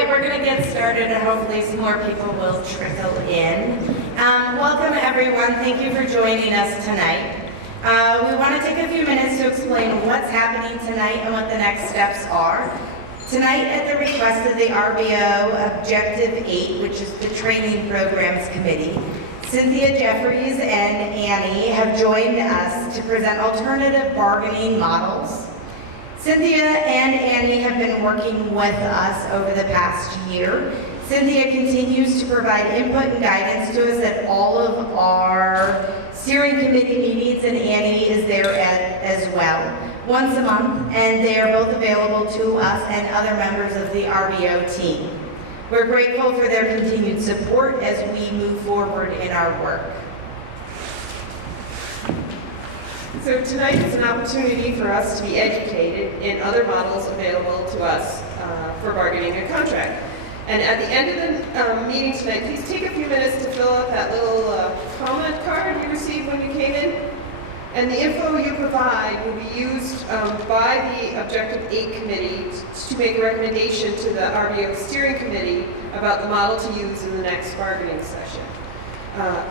right, we're going to get started and hopefully some more people will trickle in. Welcome everyone, thank you for joining us tonight. We want to take a few minutes to explain what's happening tonight and what the next steps are. Tonight, at the request of the RBO Objective 8, which is the Training Programs Committee, Cynthia Jeffries and Annie have joined us to present alternative bargaining models. Cynthia and Annie have been working with us over the past year. Cynthia continues to provide input and guidance to us at all of our steering committee meetings, and Annie is there as well, once a month, and they are both available to us and other members of the RBO team. We're grateful for their continued support as we move forward in our work. So tonight is an opportunity for us to be educated in other models available to us for bargaining a contract. And at the end of the meeting tonight, please take a few minutes to fill out that little comment card you received when you came in. And the info you provide will be used by the Objective 8 Committee to make a recommendation to the RBO Steering Committee about the model to use in the next bargaining session.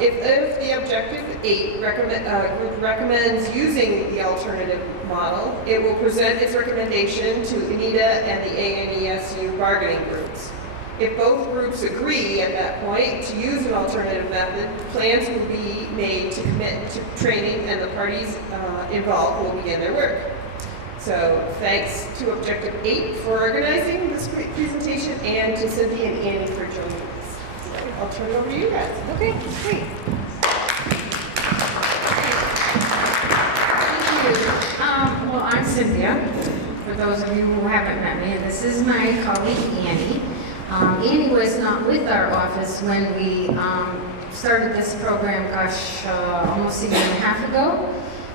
If the Objective 8 group recommends using the alternative model, it will present its recommendation to ANITA and the ANESU bargaining groups. If both groups agree at that point to use an alternative method, plans will be made to commit to training and the parties involved will begin their work. So thanks to Objective 8 for organizing this great presentation and to Cynthia and Annie for joining us. I'll turn it over to you guys. Okay, great. Thank you. Well, I'm Cynthia, for those of you who haven't met me, and this is my colleague Annie. Annie was not with our office when we started this program, almost a year and a half ago.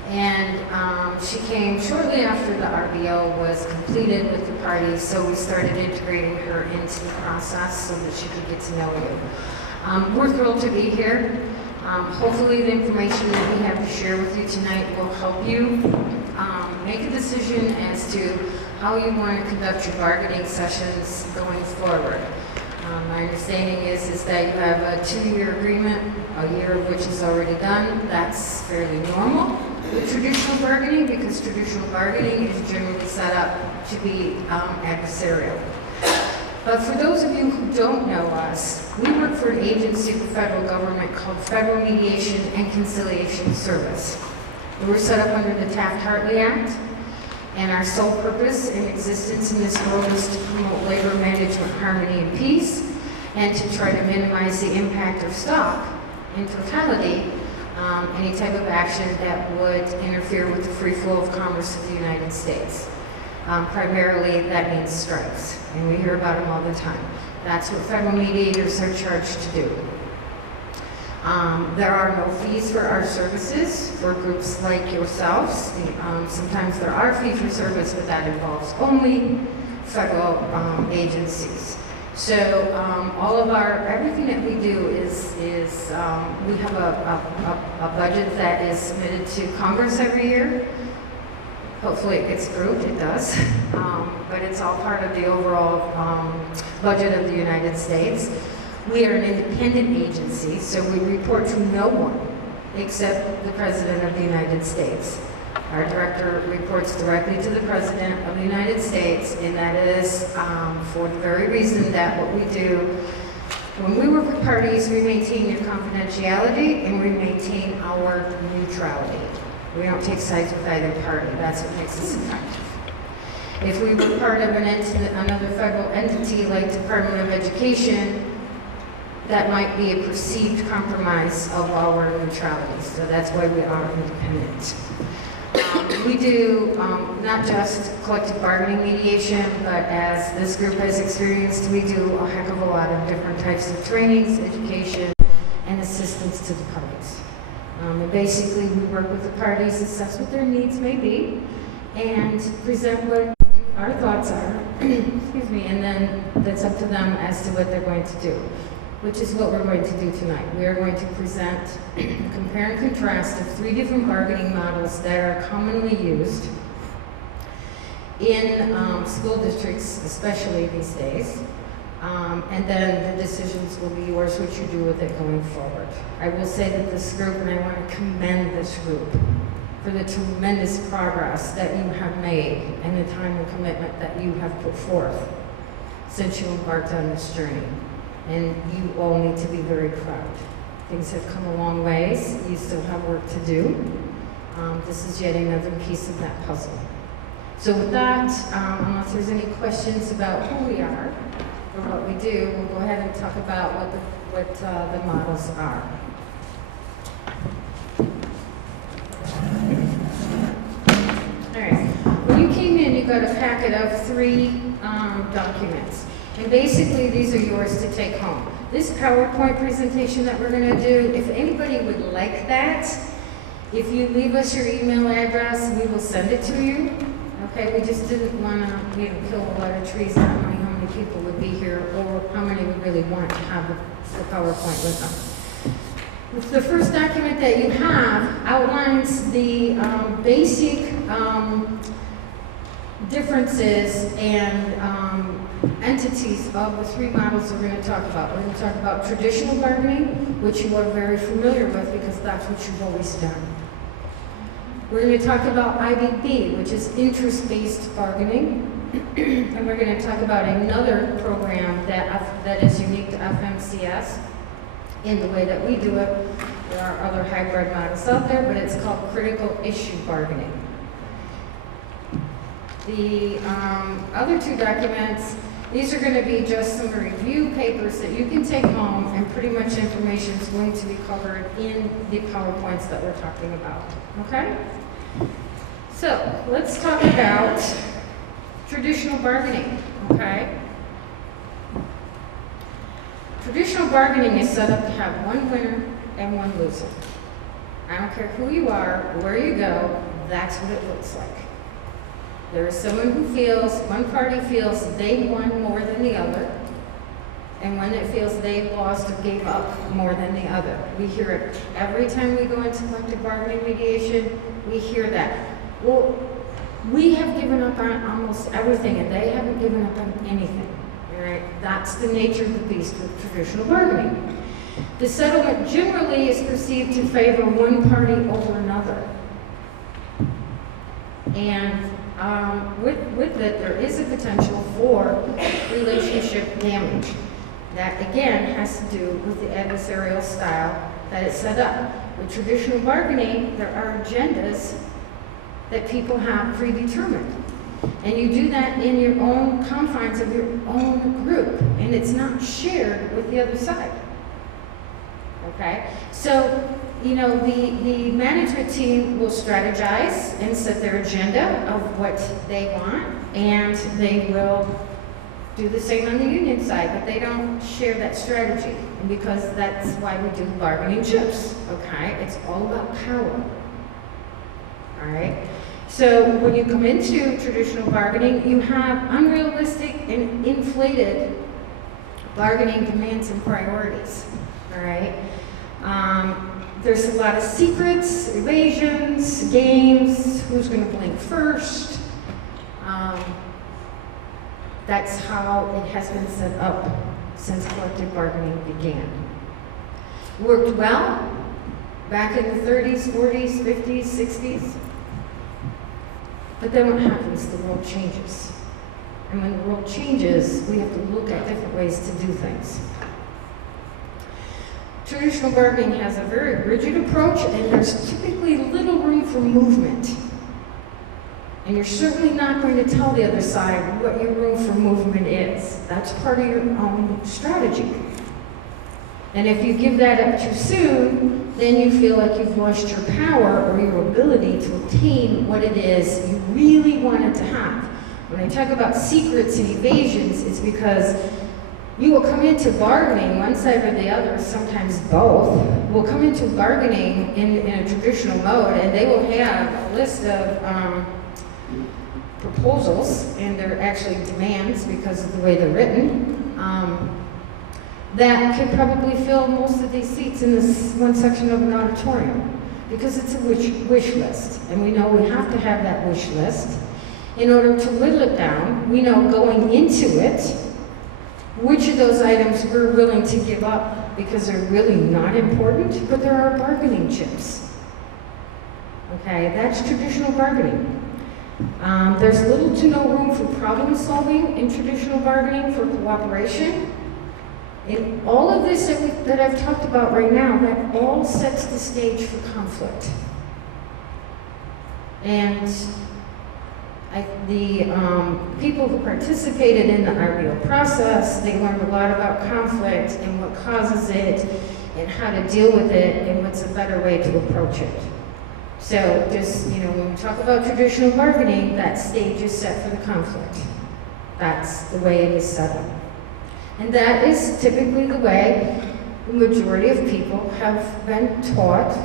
And she came shortly after the RBO was completed with the parties, so we started integrating her into the process so that she could get to know you. We're thrilled to be here. Hopefully the information that we have to share with you tonight will help you make a decision as to how you want to conduct your bargaining sessions going forward. My understanding is that you have a 2-year agreement, a year of which is already done. That's fairly normal with traditional bargaining, because traditional bargaining is generally set up to be adversarial. But for those of you who don't know us, we work for an agency of the federal government called Federal Mediation and Conciliation Service. We were set up under the Taft-Hartley Act, and our sole purpose in existence in this world is to promote labor management, harmony, and peace, and to try to minimize the impact or stop, in totality, any type of action that would interfere with the free flow of commerce of the United States. Primarily, that means strikes, and we hear about them all the time. That's what federal mediators are charged to do. There are no fees for our services for groups like yourselves. Sometimes there are fees for service, but that involves only federal agencies. So all of everything that we do is we have a budget that is submitted to Congress every year. Hopefully it gets approved, it does. But it's all part of the overall budget of the United States. We are an independent agency, so we report to no one except the President of the United States. Our director reports directly to the President of the United States, and that is for the very reason that what we do, when we work with parties, we maintain your confidentiality and we maintain our neutrality. We don't take sides with either party. That's what makes us effective. If we were part of another federal entity like Department of Education, that might be a perceived compromise of our neutrality. So that's why we are independent. We do not just collective bargaining mediation, but as this group has experienced, we do a heck of a lot of different types of trainings, education, and assistance to the parties. And basically, we work with the parties, assess what their needs may be, and present what our thoughts are, excuse me, and then that's up to them as to what they're going to do, which is what we're going to do tonight. We are going to present, compare and contrast of 3 different bargaining models that are commonly used in school districts, especially these days. And then the decisions will be yours, what you do with it going forward. I will say that this group, and I want to commend this group for the tremendous progress that you have made and the time and commitment that you have put forth since you embarked on this journey. And you all need to be very proud. Things have come a long ways. You still have work to do. This is yet another piece of that puzzle. So with that, unless there's any questions about who we are or what we do, we'll go ahead and talk about what the models are. All right. When you came in, you got a packet of 3 documents. And basically, these are yours to take home. This PowerPoint presentation that we're going to do, if anybody would like that, if you leave us your email address, we will send it to you. Okay, we just didn't want to kill a lot of trees. I don't know how many people would be here or how many would really want to have the PowerPoint with them. The first document that you have outlines the basic differences and entities of the 3 models that we're going to talk about. We're going to talk about traditional bargaining, which you are very familiar with because that's what you've always done. We're going to talk about IBB, which is interest-based bargaining. And we're going to talk about another program that is unique to FMCS in the way that we do it. There are other hybrid models out there, but it's called critical issue bargaining. The other 2 documents, these are going to be just some review papers that you can take home, and pretty much information is going to be covered in the PowerPoints that we're talking about. Okay? So, let's talk about traditional bargaining. Okay? Traditional bargaining is set up to have 1 winner and 1 loser. I don't care who you are, where you go, that's what it looks like. There is someone who feels, one party feels they won more than the other, and one that feels they lost or gave up more than the other. We hear it every time we go into collective bargaining mediation, we hear that. Well, we have given up on almost everything, and they haven't given up on anything. All right? That's the nature of the beast with traditional bargaining. The settlement generally is perceived to favor one party over another. And with it, there is a potential for relationship damage. That, again, has to do with the adversarial style that it's set up. With traditional bargaining, there are agendas that people have predetermined. And you do that in your own confines of your own group, and it's not shared with the other side. Okay? So, the management team will strategize and set their agenda of what they want, and they will do the same on the union side, but they don't share that strategy. And because that's why we do bargaining chips, okay? It's all about power, all right? So when you come into traditional bargaining, you have unrealistic and inflated bargaining demands and priorities, all right? There's a lot of secrets, evasions, games, who's going to blink first. That's how it has been set up since collective bargaining began. Worked well back in the 30s, 40s, 50s, 60s. But then what happens? The world changes. And when the world changes, we have to look at different ways to do things. Traditional bargaining has a very rigid approach, and there's typically little room for movement. And you're certainly not going to tell the other side what your room for movement is. That's part of your own strategy. And if you give that up too soon, then you feel like you've lost your power or your ability to obtain what it is you really wanted to have. When I talk about secrets and evasions, it's because you will come into bargaining, one side or the other, sometimes both, will come into bargaining in a traditional mode, and they will have a list of proposals, and they're actually demands because of the way they're written, that can probably fill most of these seats in this one section of an auditorium, because it's a wish list, and we know we have to have that wish list. In order to whittle it down, we know going into it, which of those items we're willing to give up because they're really not important, but there are bargaining chips. Okay, that's traditional bargaining. There's little to no room for problem solving in traditional bargaining, for cooperation. In all of this that I've talked about right now, that all sets the stage for conflict. And the people who participated in the RBO process, they learned a lot about conflict and what causes it and how to deal with it and what's a better way to approach it. So just, when we talk about traditional bargaining, that stage is set for the conflict. That's the way it is set up. And that is typically the way the majority of people have been taught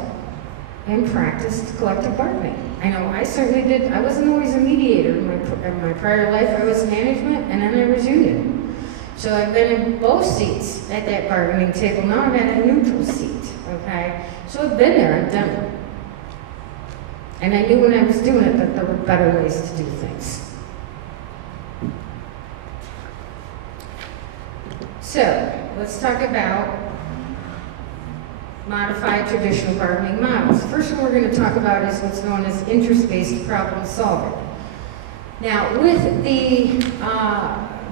and practiced collective bargaining. I know I certainly did. I wasn't always a mediator. In my prior life, I was management, and then I was union. So I've been in both seats at that bargaining table. Now I'm at a neutral seat, okay? So I've been there, I've done it. And I knew when I was doing it that there were better ways to do things. So, let's talk about modified traditional bargaining models. First one we're going to talk about is what's known as interest-based problem solving. Now, with the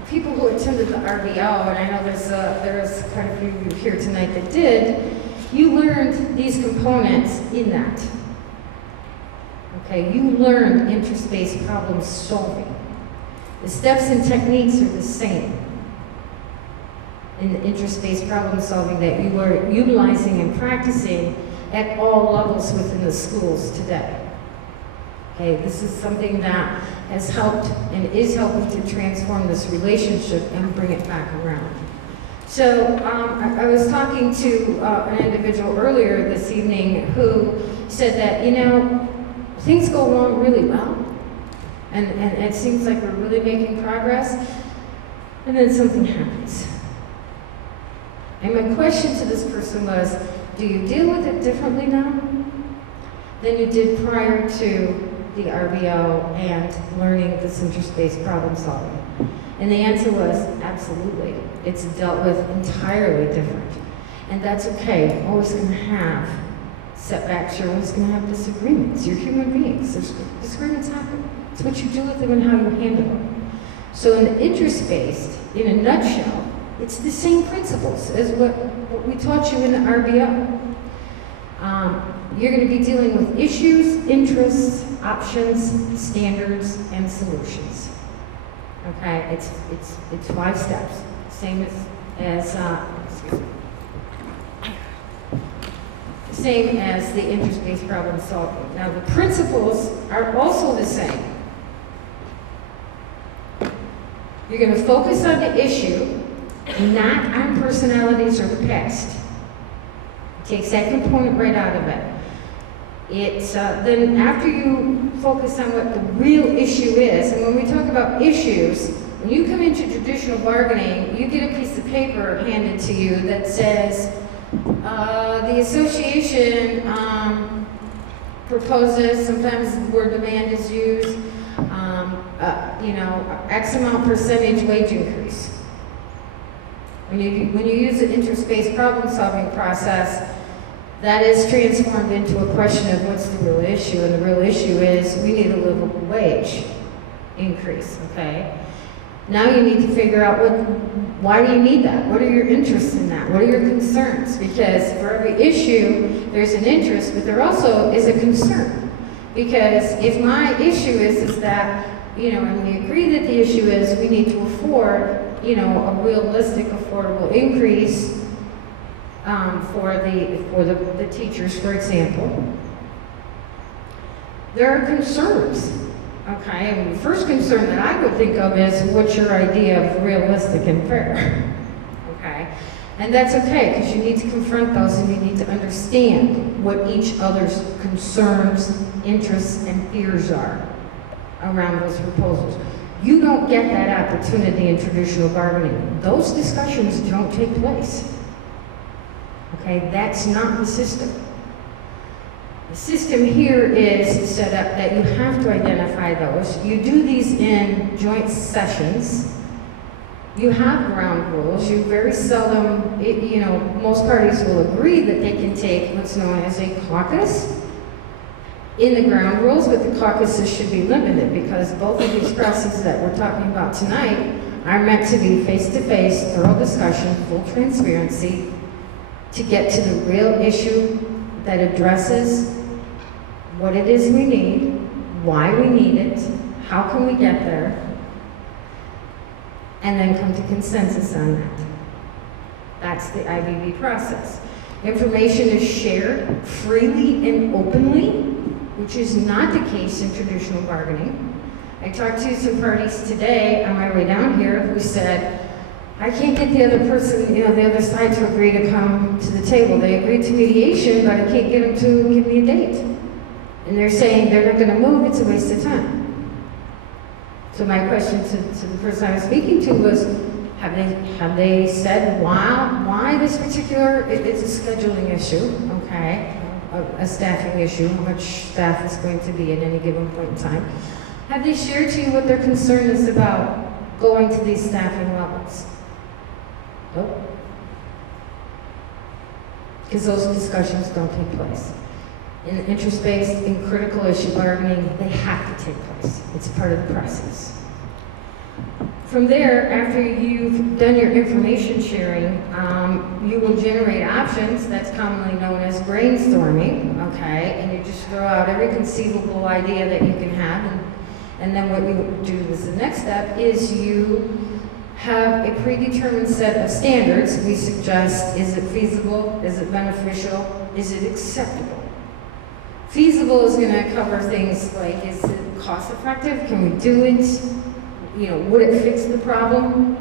people who attended the RBO, and I know there's quite a few here tonight that did, you learned these components in that. Okay, you learned interest-based problem solving. The steps and techniques are the same in the interest-based problem solving that you are utilizing and practicing at all levels within the schools today. Okay, this is something that has helped and is helping to transform this relationship and bring it back around. So I was talking to an individual earlier this evening who said that, things go along really well, and it seems like we're really making progress, and then something happens. And my question to this person was, do you deal with it differently now than you did prior to the RBO and learning this interest-based problem solving? And the answer was, absolutely. It's dealt with entirely different. And that's okay. You're always going to have setbacks. You're always going to have disagreements. You're human beings. Disagreements happen. It's what you do with them and how you handle them. So in the interest-based, in a nutshell, it's the same principles as what we taught you in the RBO. You're going to be dealing with issues, interests, options, standards, and solutions. Okay, it's 5 steps, same as the interest-based problem solving. Now the principles are also the same. You're going to focus on the issue, not on personalities or the past. It takes that component right out of it. It's then after you focus on what the real issue is, and when we talk about issues, when you come into traditional bargaining, you get a piece of paper handed to you that says, the association proposes, sometimes the word demand is used, X amount percentage wage increase. When you use the interest-based problem-solving process, that is transformed into a question of what's the real issue, and the real issue is we need a livable wage increase, okay? Now you need to figure out why do you need that? What are your interests in that? What are your concerns? Because for every issue, there's an interest, but there also is a concern. Because if my issue is that, and we agree that the issue is we need to afford, a realistic, affordable increase for the teachers, for example, there are concerns. Okay, and the first concern that I would think of is, what's your idea of realistic and fair? Okay, and that's okay, because you need to confront those and you need to understand what each other's concerns, interests, and fears are around those proposals. You don't get that opportunity in traditional bargaining. Those discussions don't take place. Okay, that's not the system. The system here is set up that you have to identify those. You do these in joint sessions, You have ground rules. You very seldom, most parties will agree that they can take what's known as a caucus in the ground rules, but the caucuses should be limited because both of these processes that we're talking about tonight are meant to be face-to-face, thorough discussion, full transparency, to get to the real issue that addresses what it is we need, why we need it, how can we get there, and then come to consensus on that. That's the IBB process. Information is shared freely and openly, which is not the case in traditional bargaining. I talked to some parties today on my way down here who said, I can't get the other person, the other side to agree to come to the table. They agreed to mediation, but I can't get them to give me a date. And they're saying they're not gonna move, it's a waste of time. So my question to the person I was speaking to was, have they said why this particular, it's a scheduling issue, okay? A staffing issue, how much staff is going to be at any given point in time. Have they shared to you what their concern is about going to these staffing levels? Nope. Because those discussions don't take place. In interest-based, in critical issue bargaining, they have to take place. It's part of the process. From there, after you've done your information sharing, you will generate options. That's commonly known as brainstorming, okay? And you just throw out every conceivable idea that you can have. And then what you do as the next step is you have a predetermined set of standards. We suggest, is it feasible? Is it beneficial? Is it acceptable? Feasible is going to cover things like, is it cost effective? Can we do it? Would it fix the problem?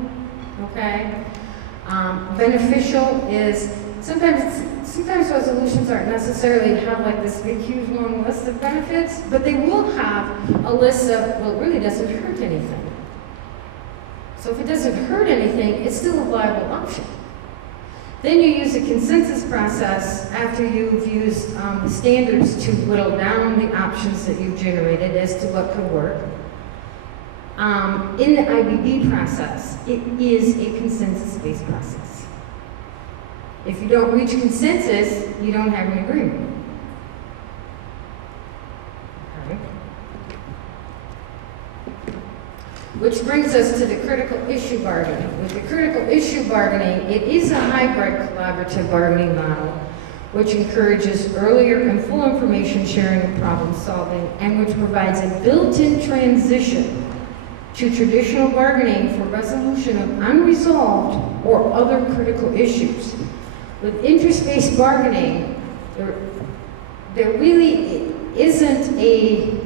Okay. Beneficial is, sometimes resolutions aren't necessarily have like this big, huge, long list of benefits, but they will have a list of, well, it really doesn't hurt anything. So if it doesn't hurt anything, it's still a viable option. Then you use a consensus process after you've used the standards to whittle down the options that you've generated as to what could work. In the IBB process, it is a consensus-based process. If you don't reach consensus, you don't have an agreement. Okay. Which brings us to the critical issue bargaining. With the critical issue bargaining, it is a hybrid collaborative bargaining model, which encourages earlier and full information sharing and problem solving, and which provides a built-in transition to traditional bargaining for resolution of unresolved or other critical issues. With interest-based bargaining, there really isn't a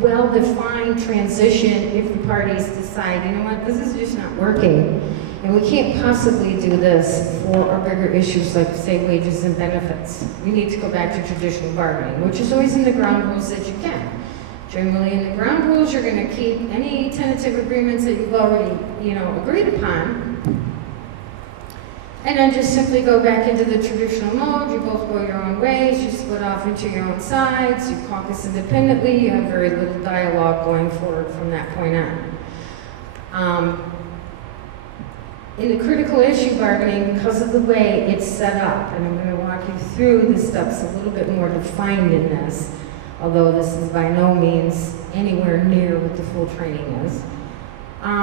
well-defined transition if the parties decide, you know what, this is just not working, and we can't possibly do this for our bigger issues like, say, wages and benefits. We need to go back to traditional bargaining, which is always in the ground rules that you can. Generally, in the ground rules, you're going to keep any tentative agreements that you've already, agreed upon, and then just simply go back into the traditional mode. You both go your own ways. You split off into your own sides. You caucus independently. You have very little dialogue going forward from that point on. In the critical issue bargaining, because of the way it's set up, and I'm going to walk you through the steps a little bit more defined in this, although this is by no means anywhere near what the full training is.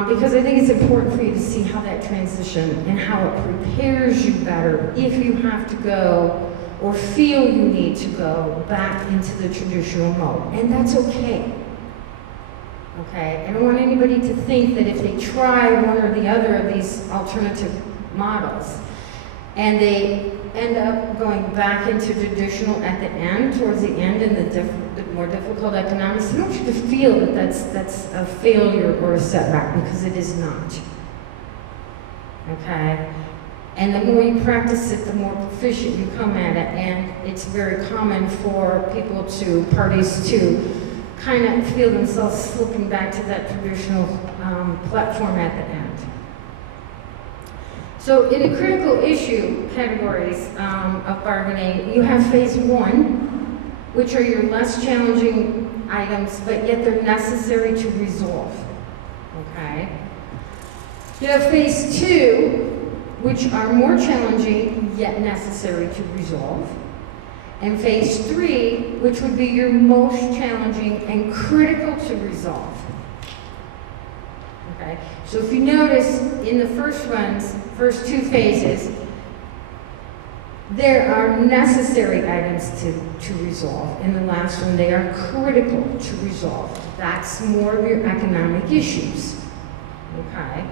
Because I think it's important for you to see how that transition and how it prepares you better if you have to go or feel you need to go back into the traditional mode. And that's okay. Okay? I don't want anybody to think that if they try one or the other of these alternative models and they end up going back into traditional at the end, towards the end, in the more difficult economics, I don't want you to feel that that's a failure or a setback, because it is not. Okay? And the more you practice it, the more proficient you come at it, and it's very common for parties to kind of feel themselves slipping back to that traditional platform at the end. So in the critical issue categories of bargaining, you have phase one, which are your less challenging items, but yet they're necessary to resolve. okay? You have phase 2, which are more challenging yet necessary to resolve. And phase 3, which would be your most challenging and critical to resolve. Okay? So if you notice in the first 2 phases, there are necessary items to resolve. In the last one, they are critical to resolve. That's more of your economic issues. Okay?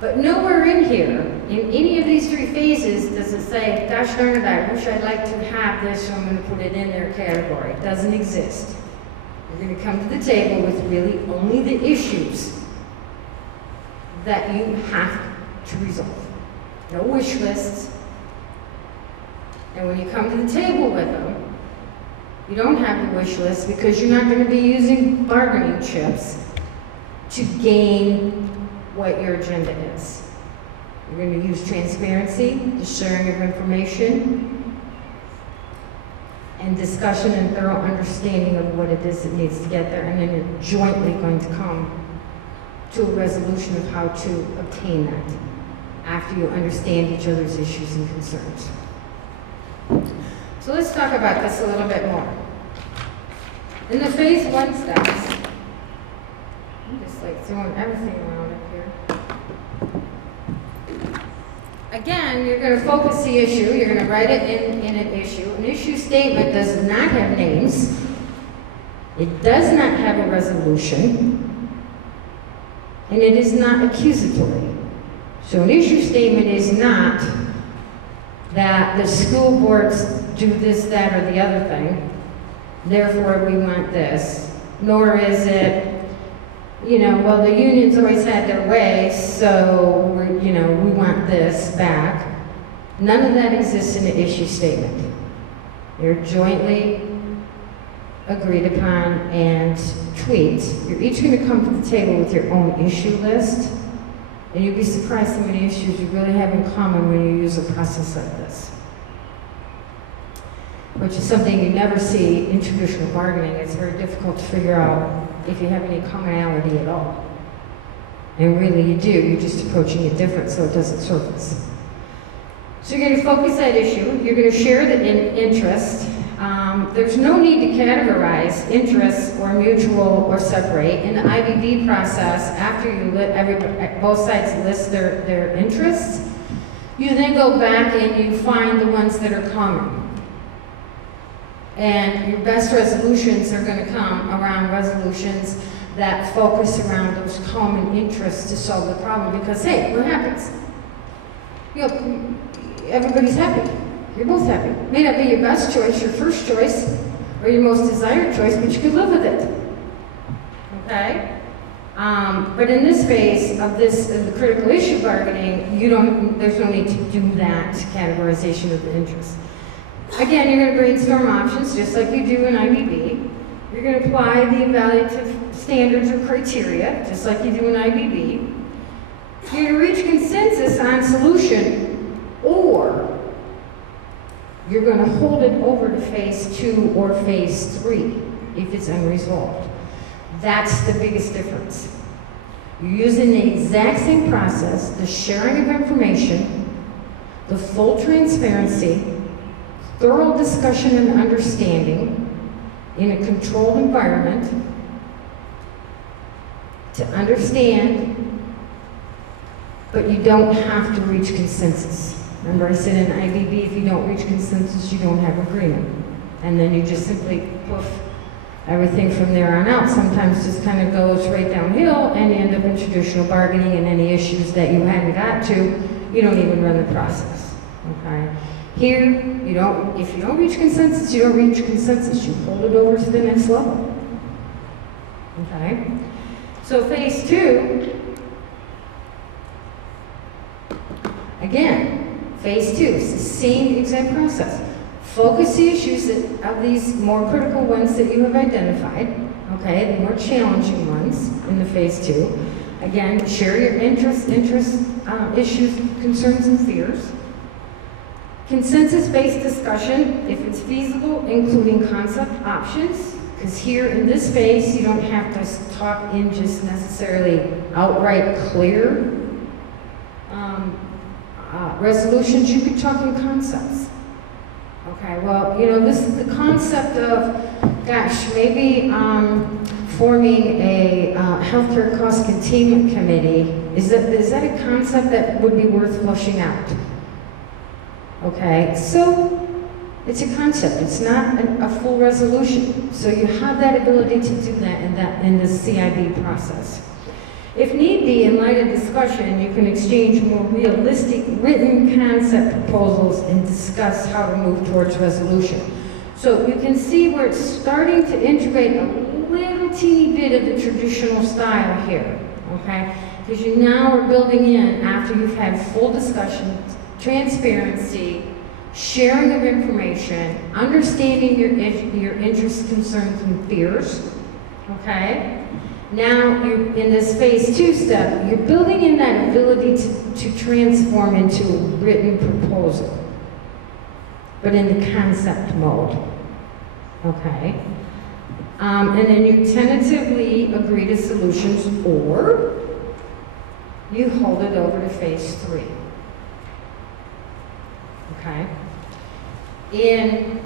But nowhere in here, in any of these 3 phases, does it say, gosh darn it, I wish I'd like to have this, so I'm going to put it in their category. It doesn't exist. You're going to come to the table with really only the issues that you have to resolve. No wish lists. And when you come to the table with them, you don't have the wish list because you're not going to be using bargaining chips to gain what your agenda is. You're going to use transparency, the sharing of information, and discussion and thorough understanding of what it is that needs to get there, and then you're jointly going to come to a resolution of how to obtain that after you understand each other's issues and concerns. So let's talk about this a little bit more. In the phase 1 steps, I'm just like throwing everything around up here. Again, you're going to focus the issue. You're going to write it in an issue. An issue statement does not have names. It does not have a resolution. And it is not accusatory. So an issue statement is not that the school boards do this, that, or the other thing. Therefore, we want this. Nor is it, well, the unions always had their way, so we want this back. None of that exists in the issue statement. They're jointly agreed upon and tweaked. You're each going to come to the table with your own issue list, and you'll be surprised how many issues you really have in common when you use a process like this, which is something you never see in traditional bargaining. It's very difficult to figure out if you have any commonality at all. And really you do, you're just approaching it different so it doesn't surface. So you're going to focus that issue, you're going to share the interest. There's no need to categorize interests or mutual or separate. In the IBB process, after you both sides list their interests, you then go back and you find the ones that are common. And your best resolutions are going to come around resolutions that focus around those common interests to solve the problem. Because, hey, what happens? Everybody's happy. You're both happy. It may not be your best choice, your first choice, or your most desired choice, but you could live with it. Okay? But in this phase of the critical issue bargaining, there's no need to do that categorization of the interests. Again, you're going to brainstorm options just like you do in IBB. You're going to apply the evaluative standards or criteria just like you do in IBB. You're going to reach consensus on solution, or you're going to hold it over to phase 2 or phase 3 if it's unresolved. That's the biggest difference. You're using the exact same process, the sharing of information, the full transparency, thorough discussion and understanding in a controlled environment to understand, but you don't have to reach consensus. Remember I said in IBB, if you don't reach consensus, you don't have agreement. And then you just simply poof everything from there on out. Sometimes just kind of goes right downhill and you end up in traditional bargaining, and any issues that you hadn't got to, you don't even run the process, okay? Here, if you don't reach consensus, you don't reach consensus. You hold it over to the next level. Okay? So phase 2, again, phase 2 is the same exact process. Focus the issues of these more critical ones that you have identified, okay, the more challenging ones in the phase 2. Again, share your issues, concerns, and fears. Consensus-based discussion, if it's feasible, including concept options, Because here in this space, you don't have to talk in just necessarily outright clear resolutions, you could talk in concepts. Okay, well, you know, this is the concept of, gosh, maybe forming a healthcare cost containment committee. Is that a concept that would be worth fleshing out? Okay, so it's a concept. It's not a full resolution. So you have that ability to do that in the CIB process. If need be, in light of discussion, you can exchange more realistic written concept proposals and discuss how to move towards resolution. So you can see where it's starting to integrate a little teeny bit of the traditional style here, okay? Because you now are building in, after you've had full discussion, transparency, sharing of information, understanding your interests, concerns, and fears, okay? Now, you're in this phase 2 step, you're building in that ability to transform into a written proposal, but in the concept mode, okay? And then you tentatively agree to solutions, or you hold it over to phase 3, okay? In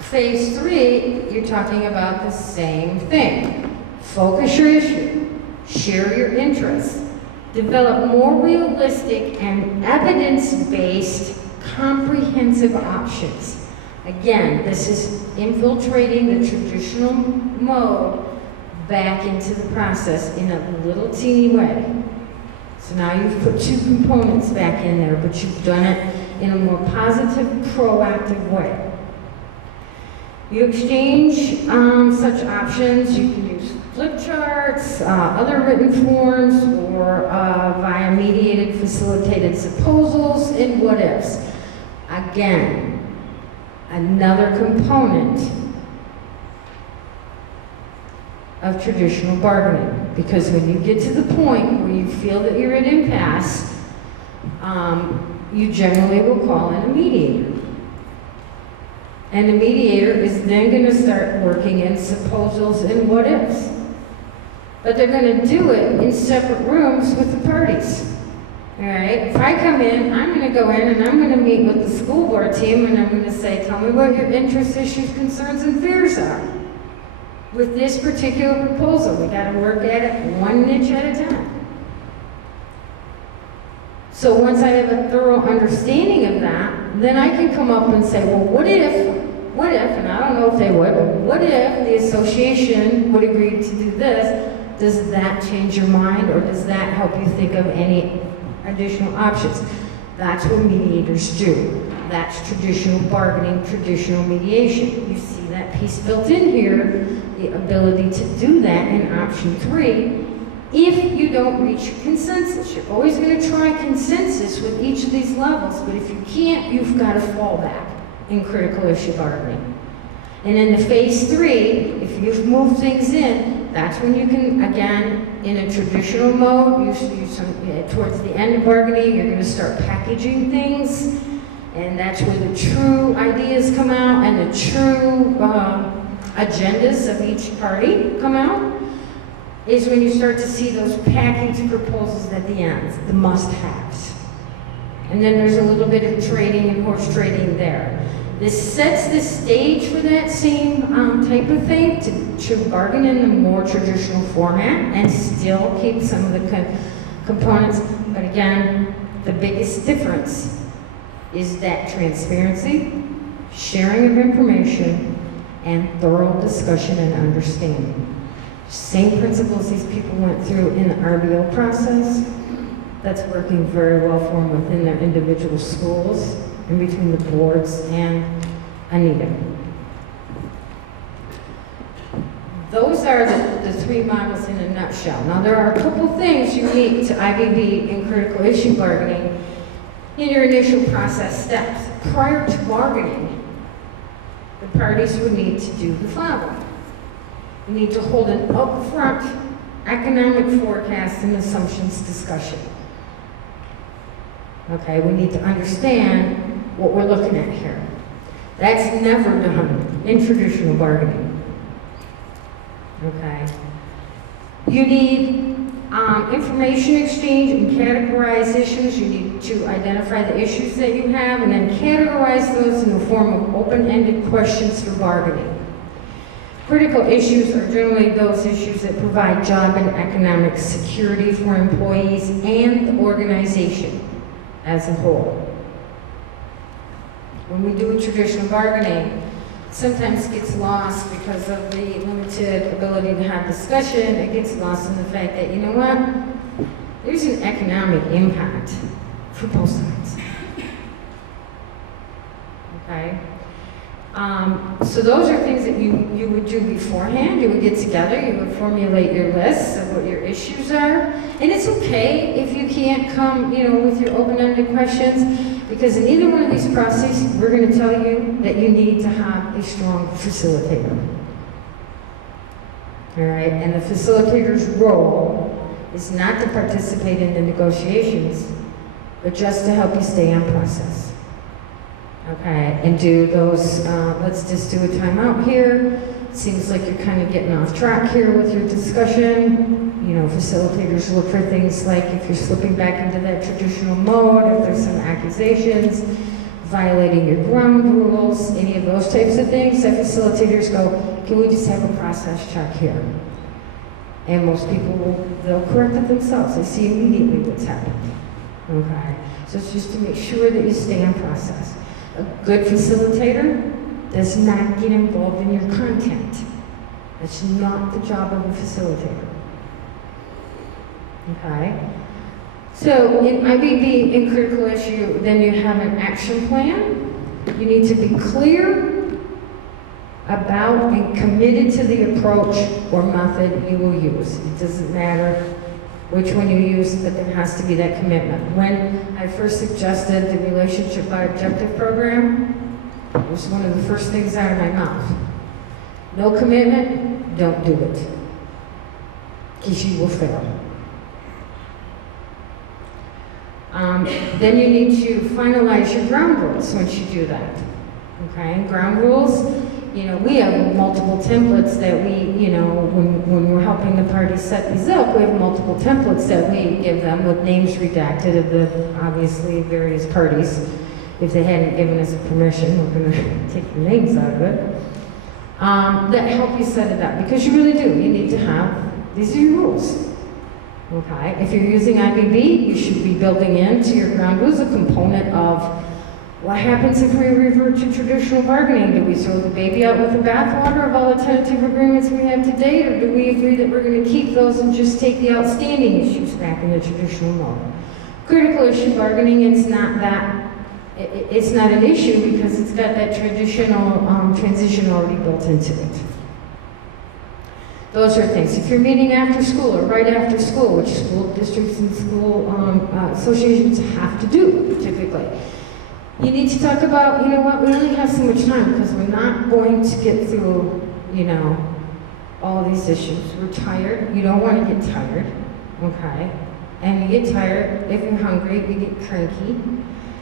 phase 3, you're talking about the same thing. Focus your issue, share your interests, develop more realistic and evidence-based comprehensive options. Again, this is infiltrating the traditional mode back into the process in a little teeny way. So now you've put 2 components back in there, but you've done it in a more positive, proactive way. You exchange such options. You can use flip charts, other written forms, or via mediated, facilitated proposals and what ifs. Again, another component of traditional bargaining, because when you get to the point where you feel that you're at impasse, you generally will call in a mediator. And the mediator is then going to start working in proposals and what ifs. But they're going to do it in separate rooms with the parties. All right? If I come in, I'm going to go in and I'm going to meet with the school board team and I'm going to say, tell me what your interests, issues, concerns, and fears are with this particular proposal. We got to work at it one niche at a time. So once I have a thorough understanding of that, then I can come up and say, well, what if, and I don't know if they would, but what if the association would agree to do this? Does that change your mind, or does that help you think of any additional options? That's what mediators do. That's traditional bargaining, traditional mediation. You see that piece built in here, the ability to do that in option 3. If you don't reach consensus, you're always going to try consensus with each of these levels, but if you can't, you've got to fall back in critical issue bargaining. And in the phase 3, if you've moved things in, that's when you can, again, in a traditional mode, towards the end of bargaining, you're going to start packaging things, and that's where the true ideas come out and the true agendas of each party come out. Is when you start to see those packaged proposals at the end, the must-haves. And then there's a little bit of trading and horse trading there. This sets the stage for that same type of thing, to bargain in the more traditional format and still keep some of the components. But again, the biggest difference is that transparency, sharing of information, and thorough discussion and understanding. Same principles these people went through in the RBO process. That's working very well for them within their individual schools, in between the boards and Anita. Those are the 3 models in a nutshell. Now there are a couple things unique to IBB in critical issue bargaining in your initial process steps. Prior to bargaining, the parties would need to do the following. You need to hold an upfront economic forecast and assumptions discussion. Okay, we need to understand what we're looking at here. That's never done in traditional bargaining. Okay. You need information exchange and categorize issues. You need to identify the issues that you have and then categorize those in the form of open-ended questions for bargaining. Critical issues are generally those issues that provide job and economic security for employees and the organization as a whole. When we do traditional bargaining, sometimes gets lost because of the limited ability to have discussion. It gets lost in the fact that, you know what? There's an economic impact for both sides. Okay? So those are things that you would do beforehand. You would get together, you would formulate your lists of what your issues are. And it's okay if you can't come, with your open-ended questions, because in either one of these processes, we're going to tell you that you need to have a strong facilitator. All right, and the facilitator's role is not to participate in the negotiations, but just to help you stay on process. Okay, and do those, let's just do a timeout here. Seems like you're kind of getting off track here with your discussion. Facilitators look for things like if you're slipping back into that traditional mode, if there's some accusations, violating your ground rules, any of those types of things, that facilitators go, can we just have a process check here? And most people they'll correct it themselves. They see immediately what's happened. Okay, so it's just to make sure that you stay on process. A good facilitator does not get involved in your content. That's not the job of a facilitator. Okay? So in IBB, in critical issue, then you have an action plan. You need to be clear about and committed to the approach or method you will use. It doesn't matter which one you use, but there has to be that commitment. When I first suggested the relationship by objective program, it was one of the first things out of my mouth. No commitment, don't do it, because you will fail. Then you need to finalize your ground rules once you do that. Okay, ground rules, we have multiple templates that we, when we're helping the parties set these up, we have multiple templates that we give them with names redacted of the, obviously, various parties. If they hadn't given us permission, we're going to take the names out of it. That help you set it up, because you really do. You need to have, these are your rules. Okay, if you're using IBB, you should be building into your ground rules a component of what happens if we revert to traditional bargaining. Do we throw the baby out with the bathwater of all the tentative agreements we have to date, or do we agree that we're going to keep those and just take the outstanding issues back in the traditional mode? Critical issue bargaining, it's not an issue because it's got that traditional transition already built into it. Those are things. If you're meeting after school or right after school, which school districts and school associations have to do typically, you need to talk about, we only have so much time because we're not going to get through, all of these issues. We're tired. You don't want to get tired, okay? And you get tired. If you're hungry, you get cranky.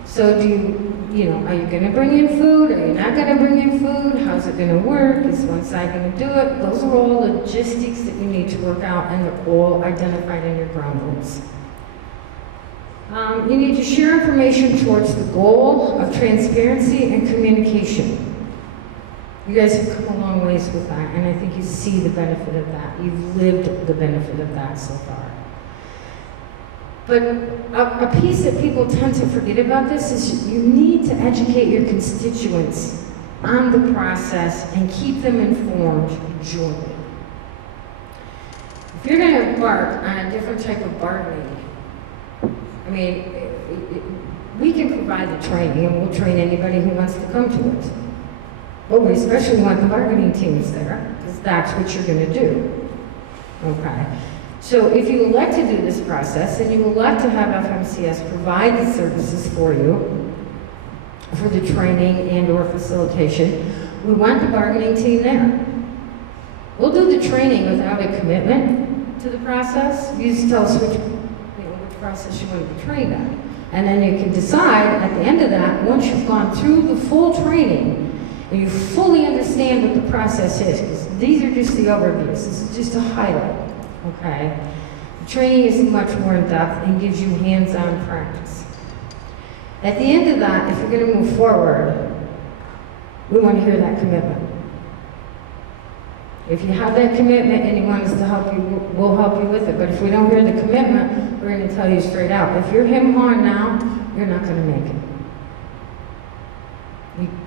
So are you going to bring in food? Are you not going to bring in food? How's it going to work? Is one side going to do it? Those are all logistics that you need to work out, and they're all identified in your ground rules. You need to share information towards the goal of transparency and communication. You guys have come a long ways with that, and I think you see the benefit of that. You've lived the benefit of that so far. But a piece that people tend to forget about this is you need to educate your constituents on the process and keep them informed jointly. If you're going to embark on a different type of bargaining, we can provide the training, and we'll train anybody who wants to come to it. But we especially want the bargaining teams there, because that's what you're going to do. Okay. So if you elect to do this process, and you elect to have FMCS provide the services for you, for the training and or facilitation, we want the bargaining team there. We'll do the training without a commitment to the process. You just tell us which process you want to be trained on. And then you can decide at the end of that, once you've gone through the full training, and you fully understand what the process is, because these are just the overviews. This is just a highlight, okay? The training is much more in depth and gives you hands-on practice. At the end of that, if you're going to move forward, we want to hear that commitment. If you have that commitment and you want us to help you, we'll help you with it. But if we don't hear the commitment, we're going to tell you straight out. If you're hem-hawing now, you're not going to make it.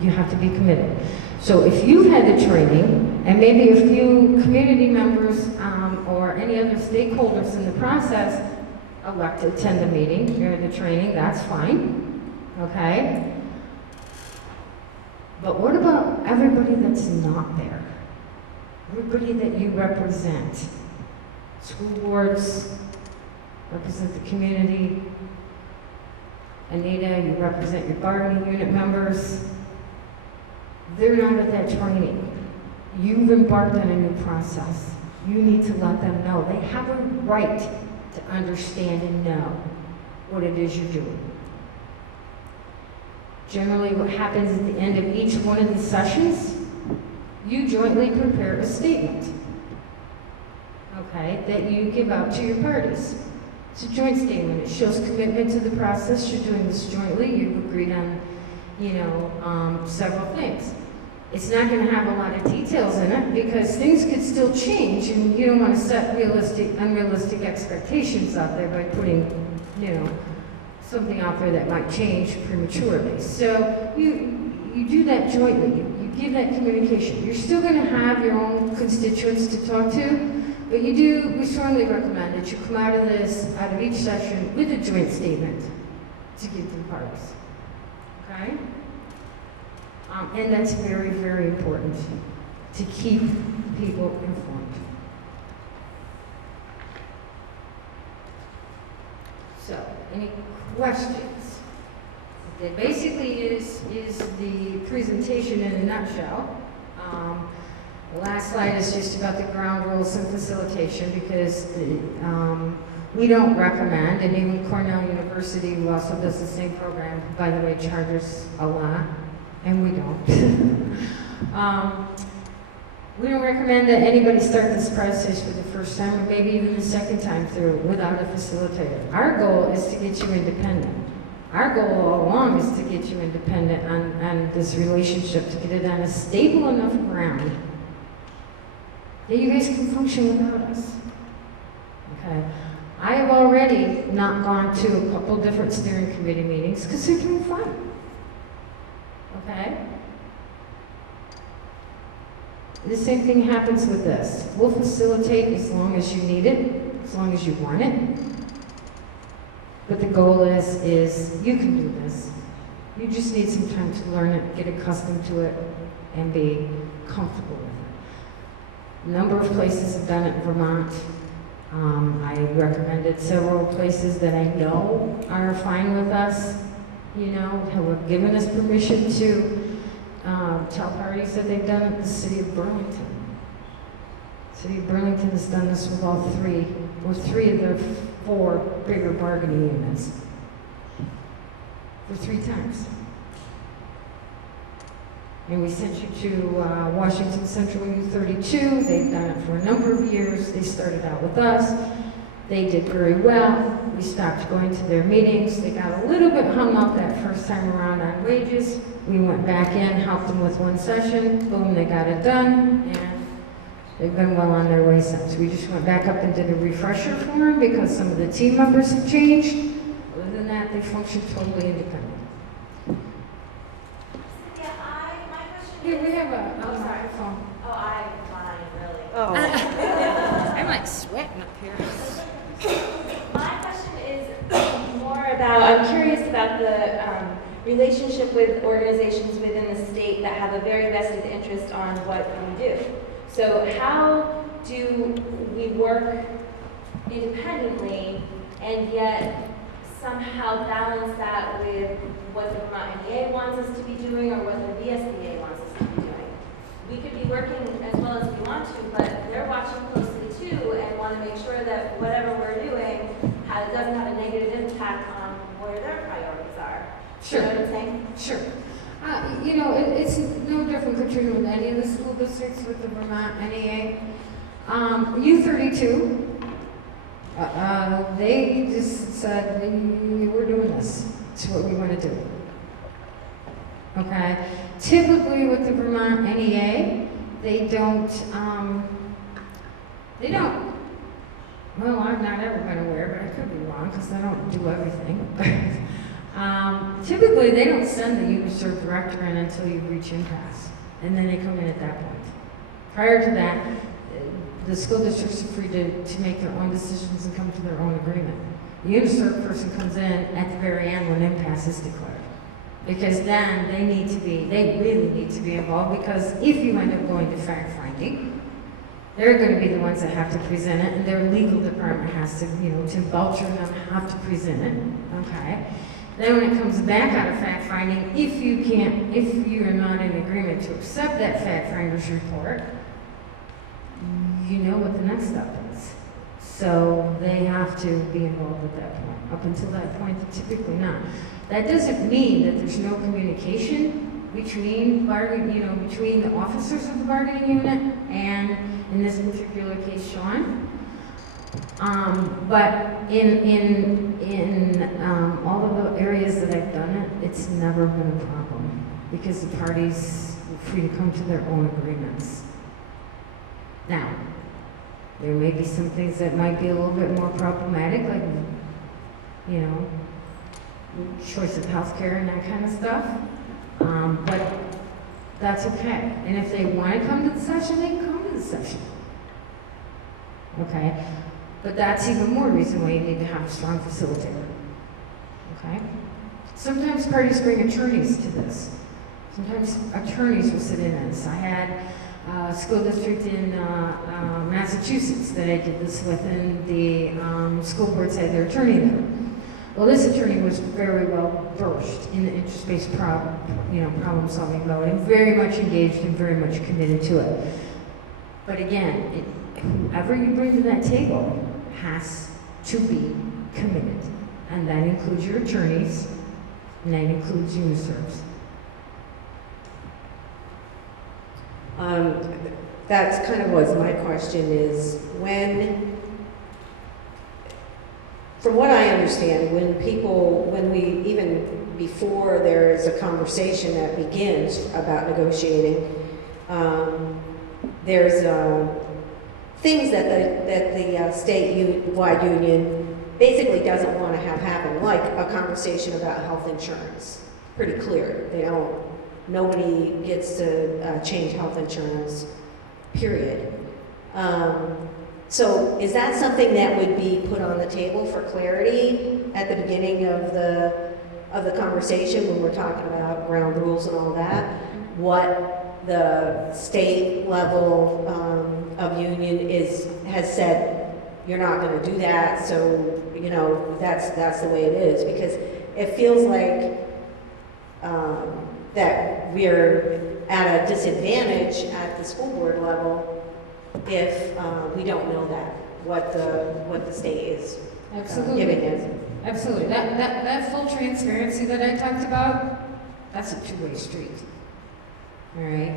You have to be committed. So if you've had the training, and maybe a few community members or any other stakeholders in the process elect to attend the meeting or the training, that's fine, okay? But what about everybody that's not there? Everybody that you represent. School boards represent the community. Anita, you represent your bargaining unit members. They're not at that training. You've embarked on a new process. You need to let them know. They have a right to understand and know what it is you're doing. Generally, what happens at the end of each one of the sessions, you jointly prepare a statement, okay, that you give out to your parties. It's a joint statement. It shows commitment to the process. You're doing this jointly. You've agreed on, several things. It's not going to have a lot of details in it because things could still change, and you don't want to set unrealistic expectations out there by putting, something out there that might change prematurely. So you do that jointly. You give that communication. You're still going to have your own constituents to talk to, but we strongly recommend that you come out of each session with a joint statement to give to the parties. Okay? And that's very, very important to keep people informed. So, any questions? That basically is the presentation in a nutshell. The last slide is just about the ground rules and facilitation because we don't recommend, and even Cornell University, who also does the same program, by the way, charges a lot, and we don't. We don't recommend that anybody start this process for the first time, or maybe even the second time through, without a facilitator. Our goal is to get you independent. Our goal all along is to get you independent on this relationship, to get it on a stable enough ground that you guys can function without us. Okay? I have already not gone to a couple different steering committee meetings because they're doing fun. Okay? The same thing happens with this. We'll facilitate as long as you need it, as long as you want it. But the goal is you can do this. You just need some time to learn it, get accustomed to it, and be comfortable with it. A number of places have done it in Vermont. I recommended several places that I know are fine with us, have given us permission to tell parties that they've done it. The city of Burlington. The city of Burlington has done this with all three of their 4 bigger bargaining units for 3 times. And we sent you to Washington Central U32. They've done it for a number of years. They started out with us. They did very well. We stopped going to their meetings. They got a little bit hung up that first time around on wages. We went back in, helped them with 1 session. Boom, they got it done. And they've been well on their way since. We just went back up and did a refresher for them because some of the team members have changed. Other than that, they function totally independent. Here, we have a microphone. Oh, I'm fine, really. Oh. I'm like sweating up here. My question is more about, I'm curious about the relationship with organizations within the state that have a very vested interest on what we do. So how do we work independently and yet somehow balance that with what the Vermont NEA wants us to be doing or what the VSBA wants us to be doing? We could be working as well as we want to, but they're watching closely too and want to make sure that whatever we're doing doesn't have a negative impact on where their priorities are. Sure. You know what I'm saying? Sure. It's no different, Katrina, with any of the school districts with the Vermont NEA. U32, they just said, we're doing this. It's what we want to do. Okay? Typically with the Vermont NEA, they don't, well, I've not ever been aware, but I could be wrong because I don't do everything. Typically, they don't send the UNISERV director in until you reach impasse, and then they come in at that point. Prior to that, the school districts are free to make their own decisions and come to their own agreement. The UNISERV person comes in at the very end when impasse is declared. Because then they really need to be involved, because if you end up going to fact-finding, they're going to be the ones that have to present it, and their legal department has to, Tim Belcher and them have to present it, okay? Then when it comes back out of fact-finding, if you are not in agreement to accept that fact-finder's report, you know what the next step is. So they have to be involved at that point. Up until that point, typically not. That doesn't mean that there's no communication between between the officers of the bargaining unit and, in this particular case, Sean. But in all of the areas that I've done it, it's never been a problem because the parties are free to come to their own agreements. Now, there may be some things that might be a little bit more problematic, like, choice of healthcare and that kind of stuff. But that's okay. And if they want to come to the session, they can come to the session. Okay? But that's even more reason why you need to have a strong facilitator. Okay? Sometimes parties bring attorneys to this. Sometimes attorneys will sit in this. I had a school district in Massachusetts that I did this with, and the school board had their attorney there. Well, this attorney was very well versed in the interest-based problem-solving mode, and very much engaged and very much committed to it. But again, whoever you bring to that table has to be committed, and that includes your attorneys, and that includes UNISERVs. That's kind of was my question is from what I understand, even before there is a conversation that begins about negotiating, there's things that the statewide union basically doesn't want to have happen, like a conversation about health insurance. Pretty clear. Nobody gets to change health insurance, period. So is that something that would be put on the table for clarity at the beginning of the conversation when we're talking about ground rules and all that? What the state level of union has said, you're not going to do that, so that's the way it is, because it feels like that we're at a disadvantage at the school board level if we don't know what the state is giving us. Absolutely. That full transparency that I talked about, that's a two-way street. All right?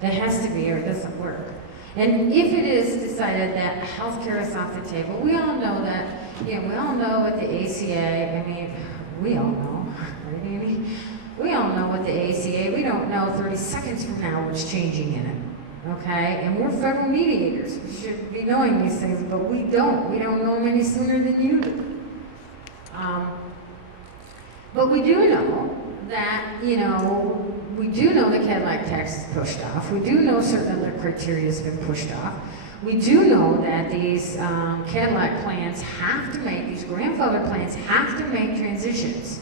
That has to be, or it doesn't work. And if it is decided that healthcare is off the table, we all know that, we all know what the ACA, we all know, right, Amy? We all know what the ACA, we don't know 30 seconds from now what's changing in it. Okay, and we're federal mediators. We should be knowing these things, but we don't. We don't know them any sooner than you do. But we do know that, we do know the Cadillac tax is pushed off. We do know certain other criteria has been pushed off. We do know that these Cadillac plans have to make, these grandfather plans have to make transitions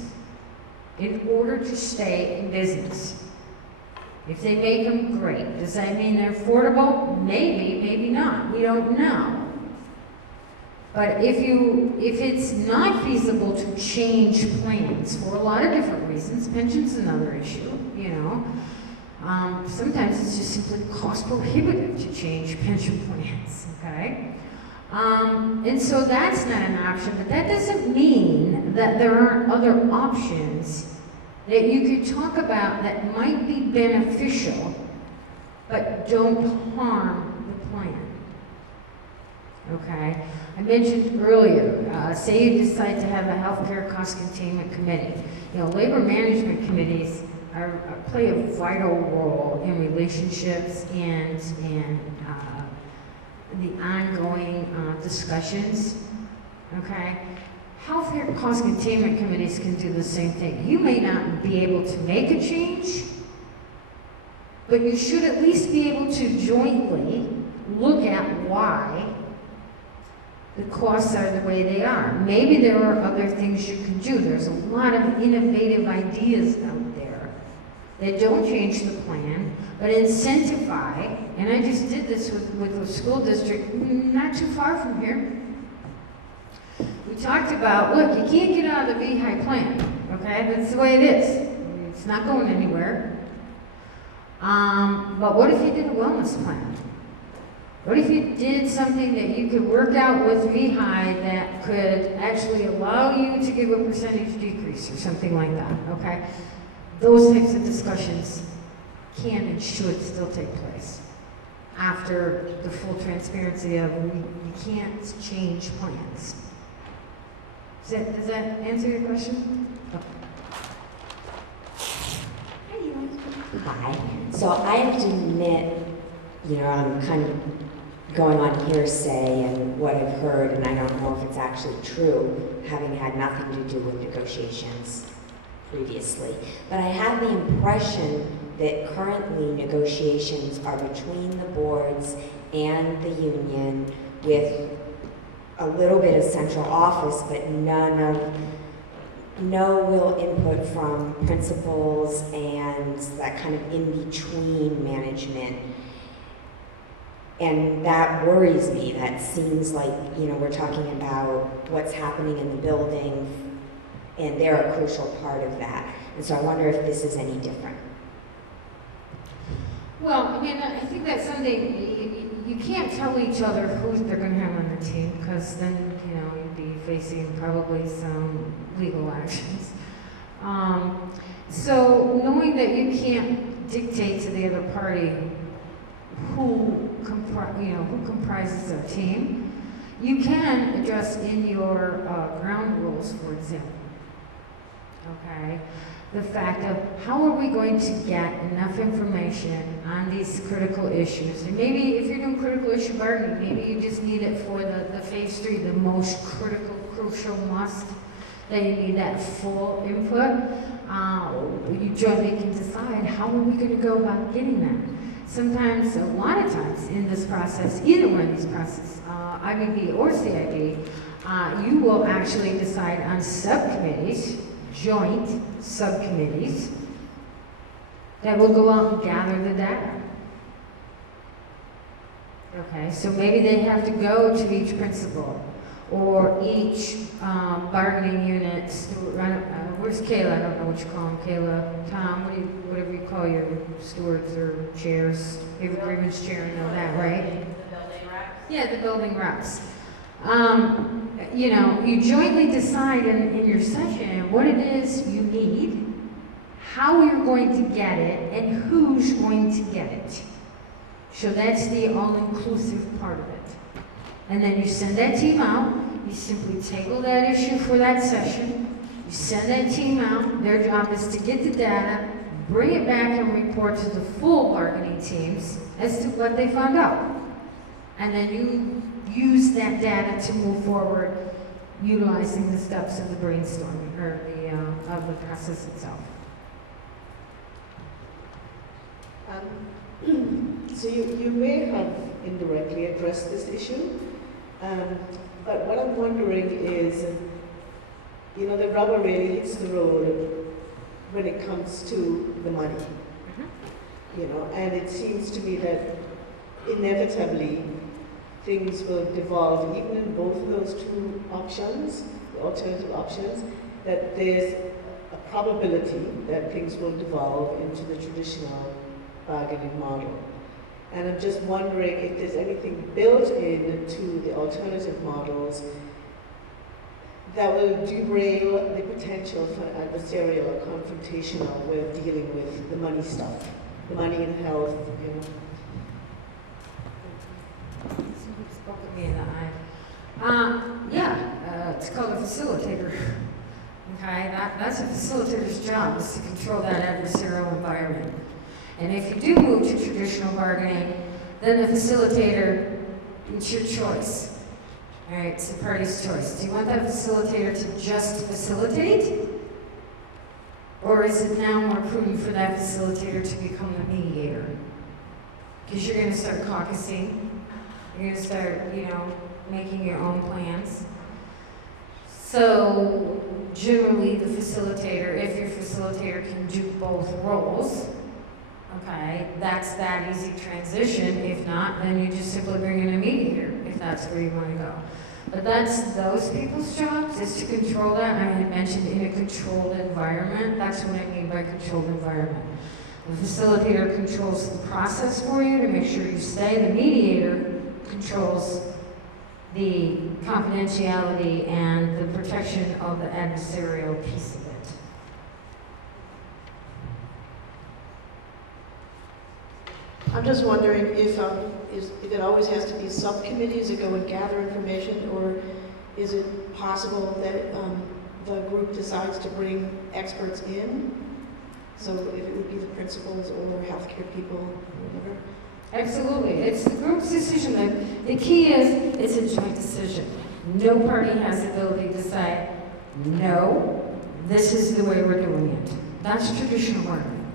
in order to stay in business. If they make them, great. Does that mean they're affordable? Maybe, maybe not. We don't know. But if it's not feasible to change plans for a lot of different reasons, pension's another issue, sometimes it's just simply cost prohibitive to change pension plans, okay? And so that's not an option, but that doesn't mean that there aren't other options that you could talk about that might be beneficial, but don't harm the plan. Okay? I mentioned earlier, say you decide to have a healthcare cost containment committee. You know, labor management committees play a vital role in relationships and the ongoing discussions. Okay? Healthcare cost containment committees can do the same thing. You may not be able to make a change, but you should at least be able to jointly look at why the costs are the way they are. Maybe there are other things you can do. There's a lot of innovative ideas out there that don't change the plan, but incentivize, and I just did this with a school district not too far from here. We talked about, look, you can't get out of the VHI plan, okay? That's the way it is. It's not going anywhere. But what if you did a wellness plan? What if you did something that you could work out with VHI that could actually allow you to give a percentage decrease or something like that, okay? Those types of discussions can and should still take place after the full transparency of you can't change plans. Does that answer your question? Hi. So I have to admit, you know, I'm kind of going on hearsay and what I've heard, and I don't know if it's actually true, having had nothing to do with negotiations previously. But I have the impression that currently negotiations are between the boards and the union with a little bit of central office, but no real input from principals and that kind of in-between management. And that worries me. That seems like, you know, we're talking about what's happening in the building, and they're a crucial part of that. And so I wonder if this is any different. Well, I mean, I think that's something you can't tell each other who they're going to have on the team, because then, you know, you'd be facing probably some legal actions. So knowing that you can't dictate to the other party who comprises their team, you can address in your ground rules, for example. Okay, the fact of how are we going to get enough information on these critical issues? And maybe if you're doing critical issue bargaining, maybe you just need it for the phase 3, the most critical, crucial must, that you need that full input. You jointly can decide how are we going to go about getting that. Sometimes, a lot of times in this process, either one of these processes, IBB or CID, you will actually decide on subcommittees, joint subcommittees, that will go out and gather the data. Okay, so maybe they have to go to each principal or each bargaining unit. Where's Kayla? I don't know what you call them. Kayla, Tom, whatever you call your stewards or chairs. You have a grievance chair, you know that, right? The building reps? Yeah, the building reps. You know, you jointly decide in your session what it is you need, how you're going to get it, and who's going to get it. So that's the all-inclusive part of it. And then you send that team out, you simply table that issue for that session, you send that team out, their job is to get the data, bring it back and report to the full bargaining teams as to what they found out. And then you use that data to move forward, utilizing the steps of the brainstorming, or of the process itself. So you may have indirectly addressed this issue, but what I'm wondering is, you know, the rubber really hits the road when it comes to the money. You know, and it seems to me that inevitably things will devolve, even in both of those two options, the alternative options, that there's a probability that things will devolve into the traditional bargaining model. And I'm just wondering if there's anything built into the alternative models that will derail the potential for adversarial or confrontational way of dealing with the money stuff, the money and health, you know. Somebody spoke at me in the eye. It's called a facilitator. Okay, that's a facilitator's job, is to control that adversarial environment. And if you do move to traditional bargaining, then the facilitator, it's your choice. All right, it's the party's choice. Do you want that facilitator to just facilitate? Or is it now more prudent for that facilitator to become the mediator? Because you're going to start caucusing. You're going to start, making your own plans. So generally the facilitator, if your facilitator can do both roles, okay, that's that easy transition. If not, then you just simply bring in a mediator, if that's where you want to go. But that's those people's jobs, is to control that. I mentioned in a controlled environment. That's what I mean by controlled environment. The facilitator controls the process for you to make sure you stay. The mediator controls the confidentiality and the protection of the adversarial piece of it. I'm just wondering if it always has to be subcommittees that go and gather information, or is it possible that the group decides to bring experts in? So if it would be the principals or healthcare people, or whatever. Absolutely. It's the group's decision. The key is it's a joint decision. No party has the ability to decide, no, this is the way we're doing it. That's traditional bargaining.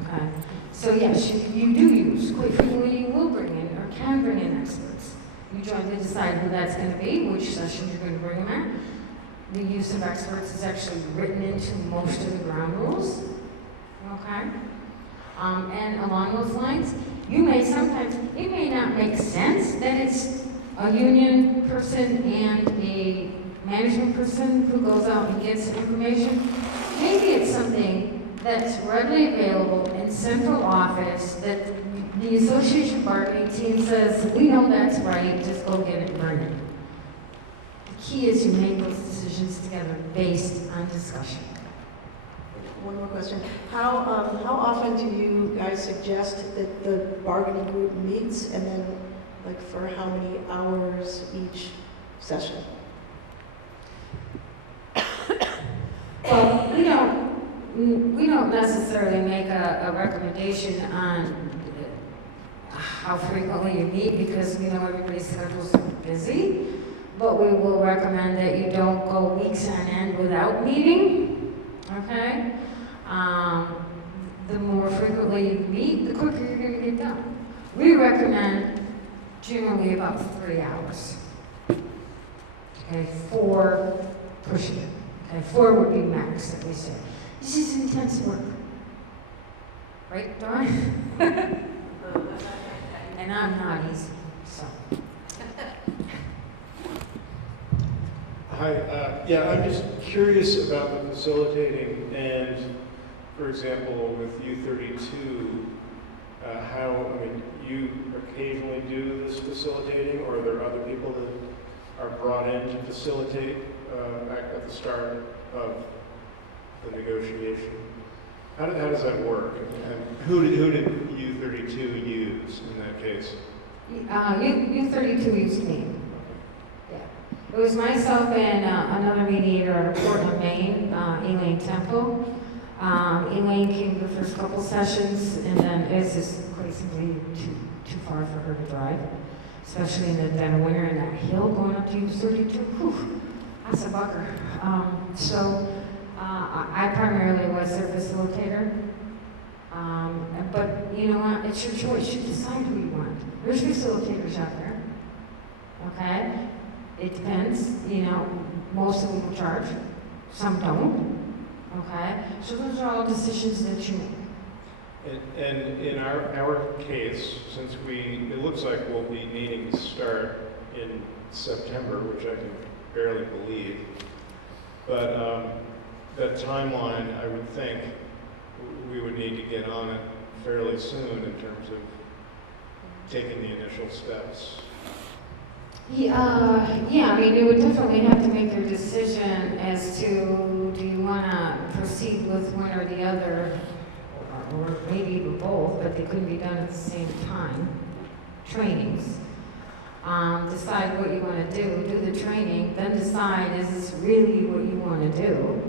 Okay? So yes, you do use, quite frequently you will bring in or can bring in experts. You jointly decide who that's going to be, which session you're going to bring them at. The use of experts is actually written into most of the ground rules. Okay? And along those lines, it may not make sense that it's a union person and a management person who goes out and gets information. Maybe it's something that's readily available in central office that the association bargaining team says, we know that's right, just go get it and bring it. The key is you make those decisions together based on discussion. One more question. How often do you guys suggest that the bargaining group meets, and then like for how many hours each session? Well, we don't necessarily make a recommendation on how frequently you meet because we know everybody's schedules are busy, but we will recommend that you don't go weeks on end without meeting, okay? The more frequently you meet, the quicker you're going to get done. We recommend generally about 3 hours. Okay, 4 pushing it. Okay, 4 would be max that we say. This is intense work. Right, Dawn? And I'm not easy, so. Hi, I'm just curious about the facilitating and, for example, with U32, you occasionally do this facilitating, or are there other people that are brought in to facilitate at the start of the negotiation? How does that work? And who did U32 use in that case? U32 used me. Yeah. It was myself and another mediator out of Portland, Maine, Elaine Temple. Elaine came the first couple sessions, and then it's just quite simply too far for her to drive, especially in the dead of winter, and that hill going up to U32. Whew, that's a bugger. I primarily was their facilitator. But you know what? It's your choice. You decide who you want. There's facilitators out there. Okay? It depends. Most of them will charge. Some don't. Okay? So those are all decisions that you make. And in our case, since it looks like we'll be needing to start in September, which I can barely believe, but that timeline, I would think we would need to get on it fairly soon in terms of taking the initial steps. Yeah, I mean, you would definitely have to make your decision as to, do you want to proceed with one or the other, or maybe even both, but they couldn't be done at the same time. Trainings. Decide what you want to do the training, then decide, is this really what you want to do?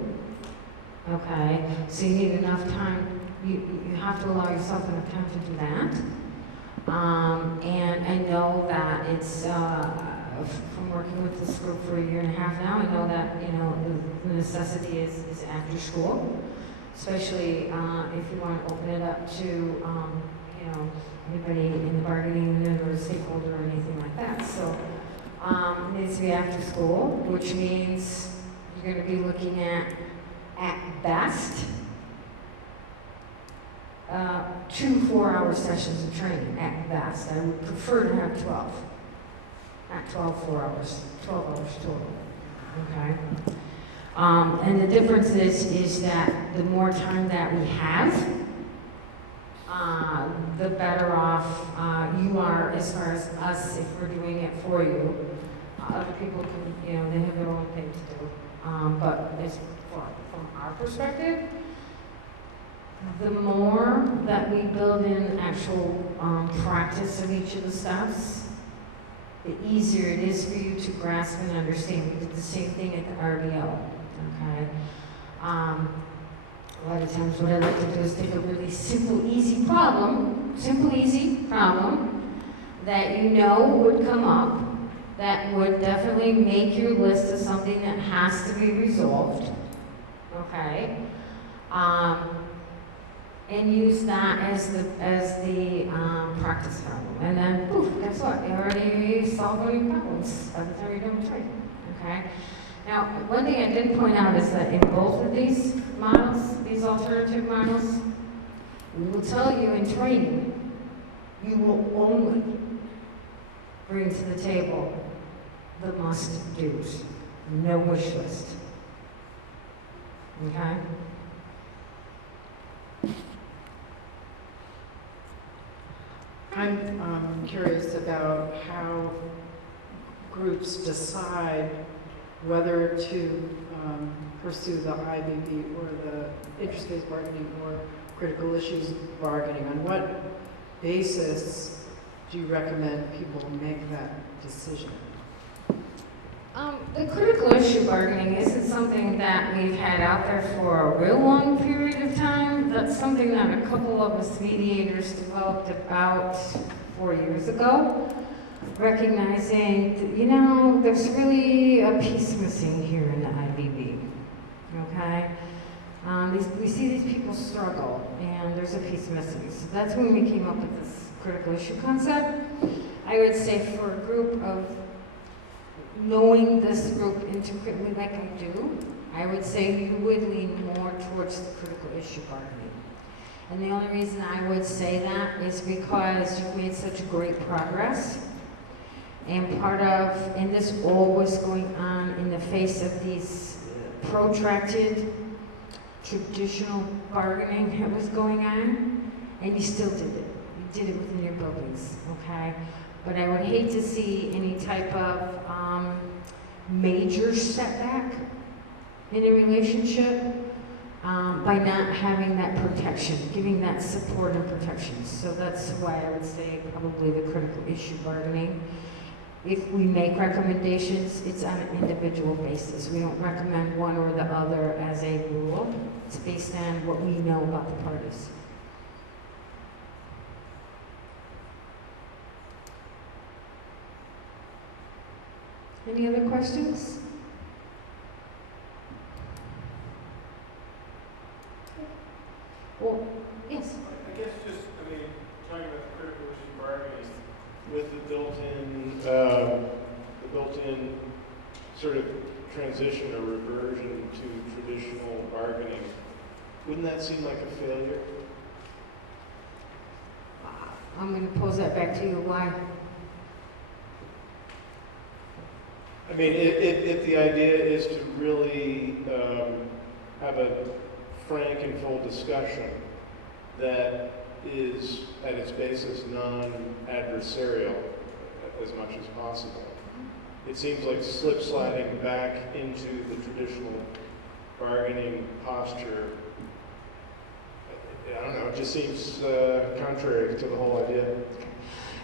Okay, so you need enough time, you have to allow yourself enough time to do that. And I know that it's, from working with this group for 1.5 years now, I know that, you know, the necessity is after school, especially if you want to open it up to, you know, anybody in the bargaining unit or a stakeholder or anything like that. So it needs to be after school, which means you're going to be looking at best, 2 4-hour sessions of training at best. I would prefer to have 12. Not 12 4 hours, 12 hours total. Okay. And the difference is that the more time that we have, the better off you are as far as us if we're doing it for you. Other people can, you know, they have their own thing to do. But as from our perspective, the more that we build in actual practice of each of the steps, the easier it is for you to grasp and understand. We did the same thing at the RBO, okay? A lot of times what I like to do is take a really simple, easy problem that you know would come up, that would definitely make your list of something that has to be resolved, okay? And use that as the practice problem. And then, poof, guess what? You already solved all your problems by the time you're done with training, okay? Now, one thing I didn't point out is that in both of these models, these alternative models, we will tell you in training, you will only bring to the table the must-dos, no wish list, okay? I'm curious about how groups decide whether to pursue the IBB or the interest-based bargaining or critical issues bargaining. On what basis do you recommend people make that decision? The critical issue bargaining isn't something that we've had out there for a real long period of time. That's something that a couple of us mediators developed about 4 years ago, recognizing that, you know, there's really a piece missing here in the IBB, okay? We see these people struggle, and there's a piece missing. So that's when we came up with this critical issue concept. I would say for a group of knowing this group intricately like I do, I would say you would lean more towards the critical issue bargaining. And the only reason I would say that is because you've made such great progress. And and this all was going on in the face of these protracted traditional bargaining that was going on, and you still did it. You did it within your buildings, okay? But I would hate to see any type of major setback in a relationship by not having that protection, giving that support and protection. So that's why I would say probably the critical issue bargaining. If we make recommendations, it's on an individual basis. We don't recommend one or the other as a rule. It's based on what we know about the parties. Any other questions? Well, yes. I guess just, I mean, talking about the critical issue bargaining, with the built-in sort of transition or reversion to traditional bargaining, wouldn't that seem like a failure? I'm going to pose that back to you. Why? I mean, if the idea is to really have a frank and full discussion that is at its basis non-adversarial as much as possible, it seems like slip sliding back into the traditional bargaining posture. I don't know, it just seems contrary to the whole idea.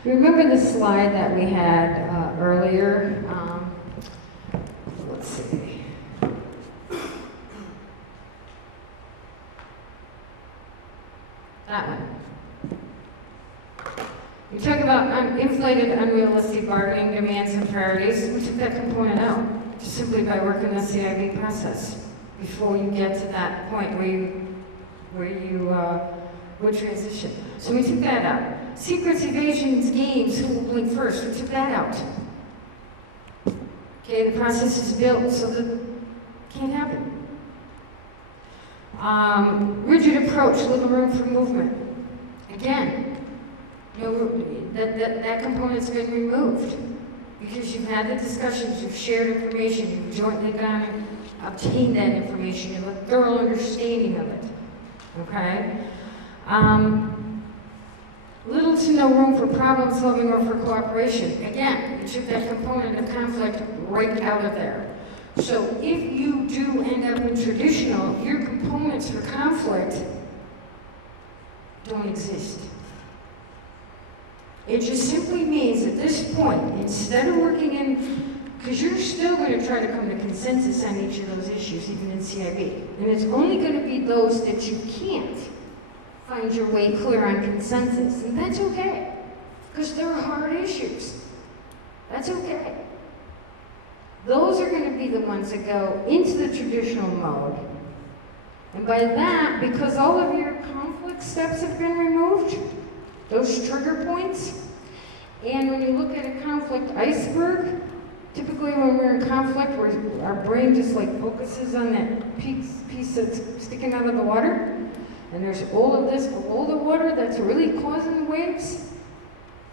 Remember the slide that we had earlier? Let's see. That one. We talk about inflated, unrealistic bargaining demands and priorities. We took that component out just simply by working the CIB process before you get to that point where you would transition. So we took that out. Secrets, evasions, games, who will blink first? We took that out. Okay, the process is built so that it can't happen. Rigid approach, little room for movement. Again, that component's been removed because you've had the discussions, you've shared information, you've jointly gone and obtained that information, you have a thorough understanding of it. Okay? Little to no room for problem solving or for cooperation. Again, you took that component of conflict right out of there. So if you do end up in traditional, your components for conflict don't exist. It just simply means at this point, instead of working in, because you're still going to try to come to consensus on each of those issues, even in CIB. And it's only going to be those that you can't find your way clear on consensus. And that's okay, because they're hard issues. That's okay. Those are going to be the ones that go into the traditional mode. And by that, because all of your conflict steps have been removed, those trigger points, and when you look at a conflict iceberg, typically when we're in conflict, our brain just like focuses on that piece that's sticking out of the water, and there's all of this below the water that's really causing the waves.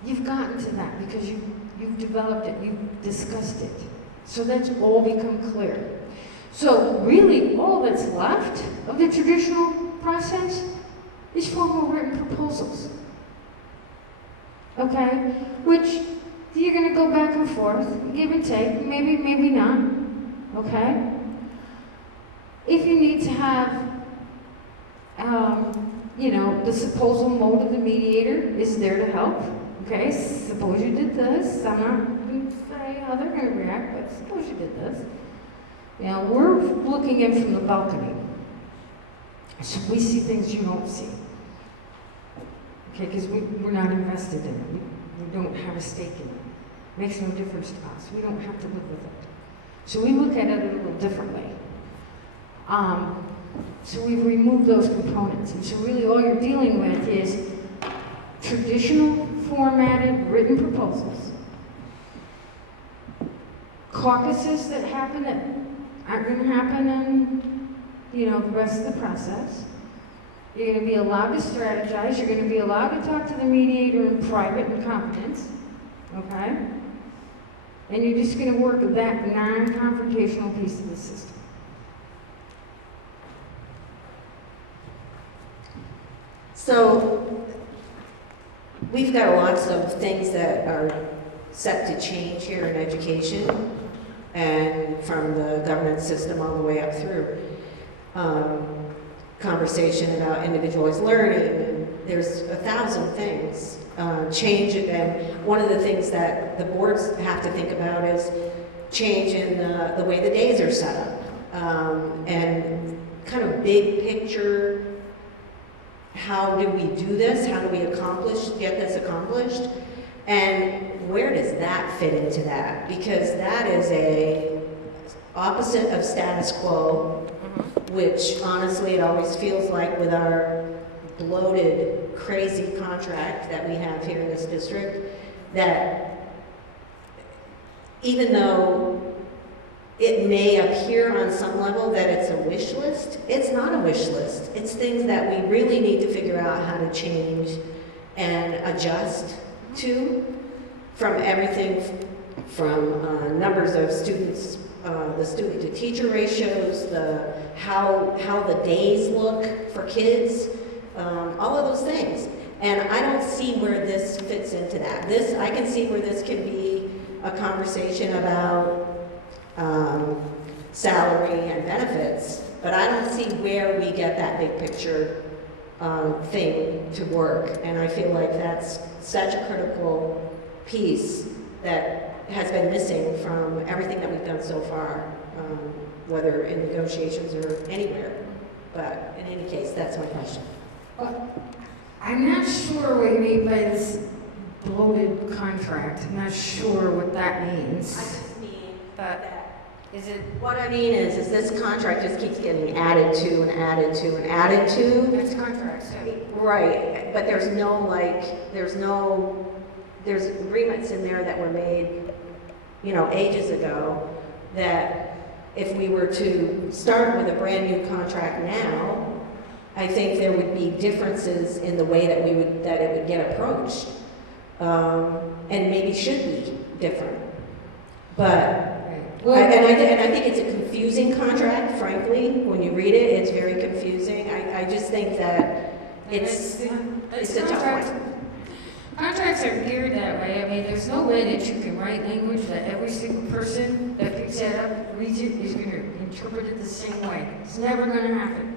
You've gotten to that because you've developed it, you've discussed it. So that's all become clear. So really all that's left of the traditional process is formal written proposals. Okay? Which you're going to go back and forth, give and take, maybe, maybe not. Okay? If you need to have, the supposal mode of the mediator is there to help. Okay? Suppose you did this. I'm not going to say how they're going to react, but suppose you did this. We're looking in from the balcony. So we see things you don't see. Okay, because we're not invested in it. We don't have a stake in it. It makes no difference to us. We don't have to live with it. So we look at it a little differently. So we've removed those components. And so really all you're dealing with is traditional formatted written proposals, caucuses that happen that aren't going to happen in, the rest of the process. You're going to be allowed to strategize. You're going to be allowed to talk to the mediator in private and confidence, okay? And you're just going to work that non-confrontational piece of the system. So we've got lots of things that are set to change here in education, and from the governance system all the way up through. Conversation about individualized learning, and there's 1,000 things change. And one of the things that the boards have to think about is change in the way the days are set up, and kind of big picture. How do we do this? How do we get this accomplished? And where does that fit into that? Because that is a opposite of status quo, which honestly it always feels like with our bloated, crazy contract that we have here in this district, that even though it may appear on some level that it's a wish list, it's not a wish list. It's things that we really need to figure out how to change and adjust to, from everything from numbers of students, the student to teacher ratios, how the days look for kids, all of those things. And I don't see where this fits into that. I can see where this can be a conversation about salary and benefits, but I don't see where we get that big picture thing to work. And I feel like that's such a critical piece that has been missing from everything that we've done so far, whether in negotiations or anywhere. But in any case, that's my question. I'm not sure what you mean by this bloated contract. I'm not sure what that means. I just mean But that. is it, What I mean is this contract just keeps getting added to and added to and added to. it's contracts, so. Right, but there's agreements in there that were made, ages ago, that if we were to start with a brand new contract now, I think there would be differences in the way that it would get approached, and maybe should be different. But and I think it's a confusing contract, frankly. When you read it, it's very confusing. I just think that it's a tough one. Contracts are geared that way. I mean, there's no way that you can write language that every single person that picks that up, reads it, is going to interpret it the same way. It's never going to happen.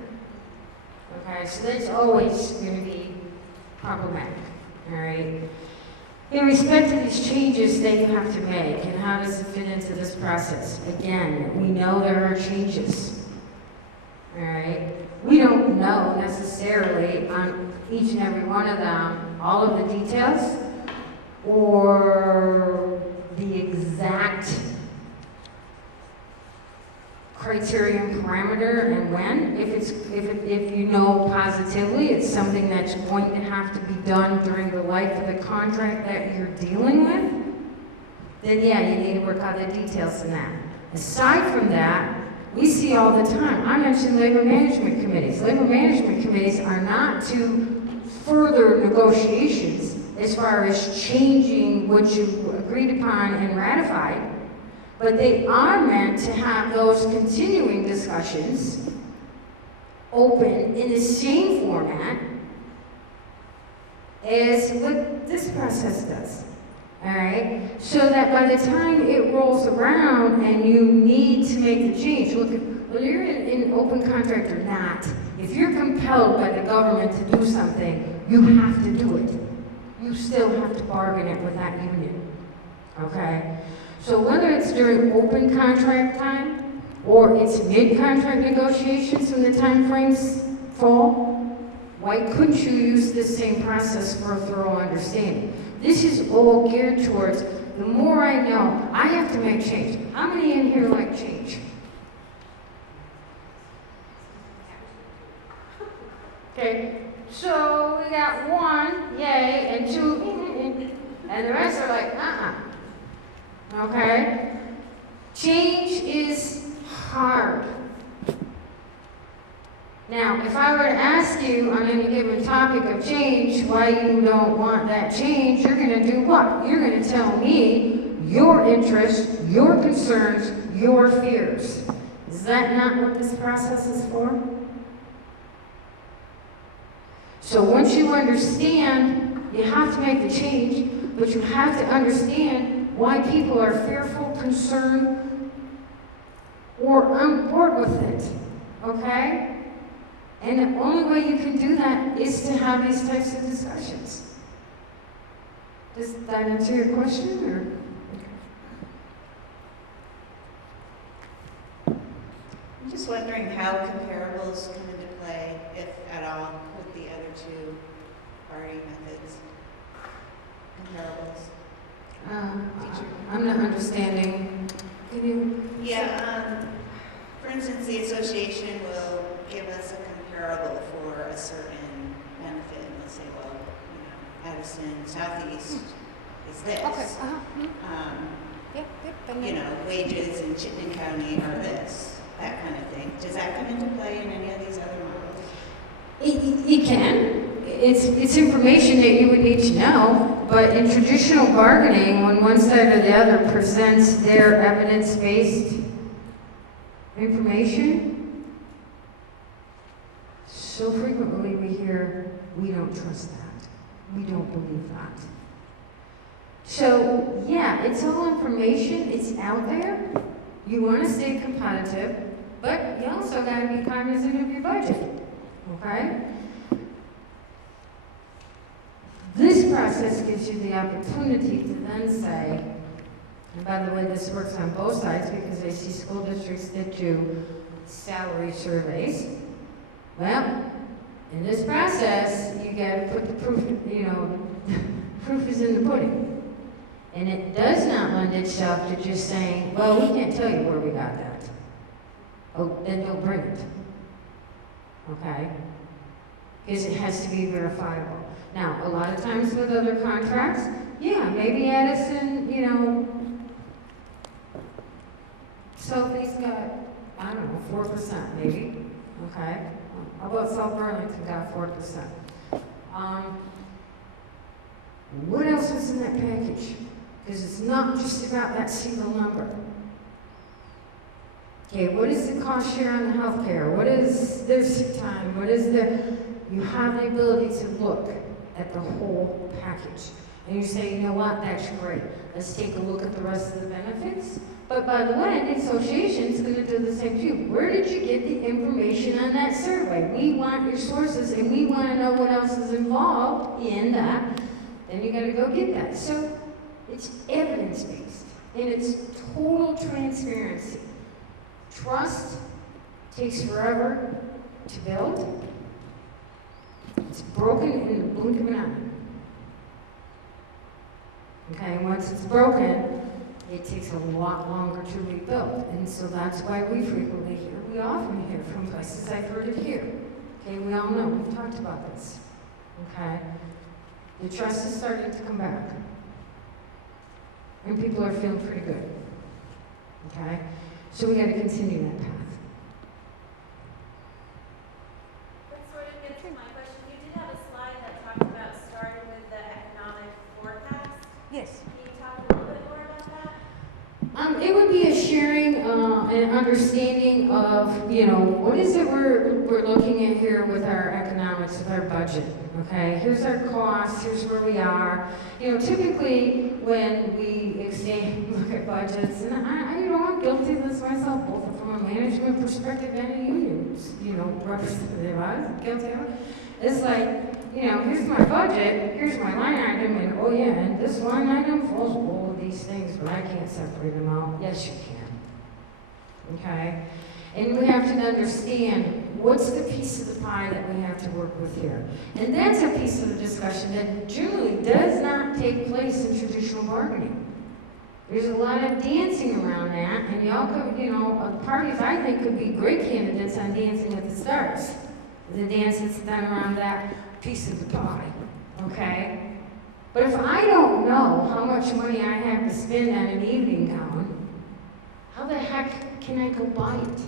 Okay, so that's always going to be problematic. All right. In respect to these changes that you have to make, and how does it fit into this process? Again, we know there are changes. All right. We don't know necessarily on each and every one of them all of the details or the exact criterion parameter and when. If you know positively it's something that's going to have to be done during the life of the contract that you're dealing with, then yeah, you need to work out the details in that. Aside from that, we see all the time, I mentioned labor management committees. Labor management committees are not to further negotiations as far as changing what you agreed upon and ratified, but they are meant to have those continuing discussions open in the same format as what this process does. All right? So that by the time it rolls around and you need to make the change, look, whether you're in open contract or not, if you're compelled by the government to do something, you have to do it. You still have to bargain it with that union. Okay? So whether it's during open contract time or it's mid-contract negotiations when the time frames fall, why couldn't you use this same process for a thorough understanding? This is all geared towards, the more I know, I have to make change. How many in here like change? Okay, so we got 1, yay, and 2, and the rest are like, Okay? Change is hard. Now, if I were to ask you on any given topic of change why you don't want that change, you're going to do what? You're going to tell me your interests, your concerns, your fears. Is that not what this process is for? So once you understand, you have to make the change, but you have to understand why people are fearful, concerned, or on board with it. Okay? And the only way you can do that is to have these types of discussions. Does that answer your question, or? I'm just wondering how comparables come into play, if at all, with the other two bargaining methods. Comparables. I'm not understanding. Can you? Yeah, for instance, the association will give us a comparable for a certain benefit, and they'll say, well, Addison Southeast is this. Wages in Chittenden County are this, that kind of thing. Does that come into play in any of these other models? It can. It's information that you would need to know, but in traditional bargaining, when one side or the other presents their evidence-based information, so frequently we hear, we don't trust that. We don't believe that. So, yeah, it's all information, it's out there. You want to stay competitive, but you also got to be cognizant of your budget, okay? This process gives you the opportunity to then say, and by the way, this works on both sides because I see school districts that do salary surveys. Well, in this process, you got to put the proof, proof is in the pudding. And it does not lend itself to just saying, well, we can't tell you where we got that. Oh, then don't bring it. Okay? Because it has to be verifiable. Now, a lot of times with other contracts, yeah, maybe Addison, Southeast got, I don't know, 4% maybe. Okay? How about South Burlington got 4%? What else is in that package? Because it's not just about that single number. Okay, what is the cost share on the healthcare? What is their sick time? You have the ability to look at the whole package. And you say, you know what, that's great. Let's take a look at the rest of the benefits. But by the way, the association's gonna do the same too. Where did you get the information on that survey? We want your sources and we wanna know what else is involved in that. Then you gotta go get that. So it's evidence-based and it's total transparency. Trust takes forever to build. It's broken in the blink of an eye. Okay, once it's broken, it takes a lot longer to rebuild. And so that's why we frequently hear, we often hear from places, I've heard it here. Okay, we all know, we've talked about this. Okay, the trust is starting to come back. And people are feeling pretty good. Okay, so we gotta continue that path. That sort of gets to my question. You did have a slide that talked about starting with the economic forecast. Yes. Can you talk a little bit more about that? It would be a sharing and understanding of, what is it we're looking at here with our economics, with our budget, okay? Here's our costs, here's where we are. Typically when we look at budgets, and I'm guilty of this myself, both from a management perspective and a union, representative, I'm guilty of it. It's like, here's my budget, here's my line item, and oh yeah, and this line item falls below these things, but I can't separate them out. Yes, you can. Okay? And we have to understand what's the piece of the pie that we have to work with here. And that's a piece of the discussion that generally does not take place in traditional bargaining. There's a lot of dancing around that, and y'all could, parties I think could be great candidates on Dancing with the Stars. The dance that's done around that piece of the pie, okay? But if I don't know how much money I have to spend on an evening gown, how the heck can I go buy it?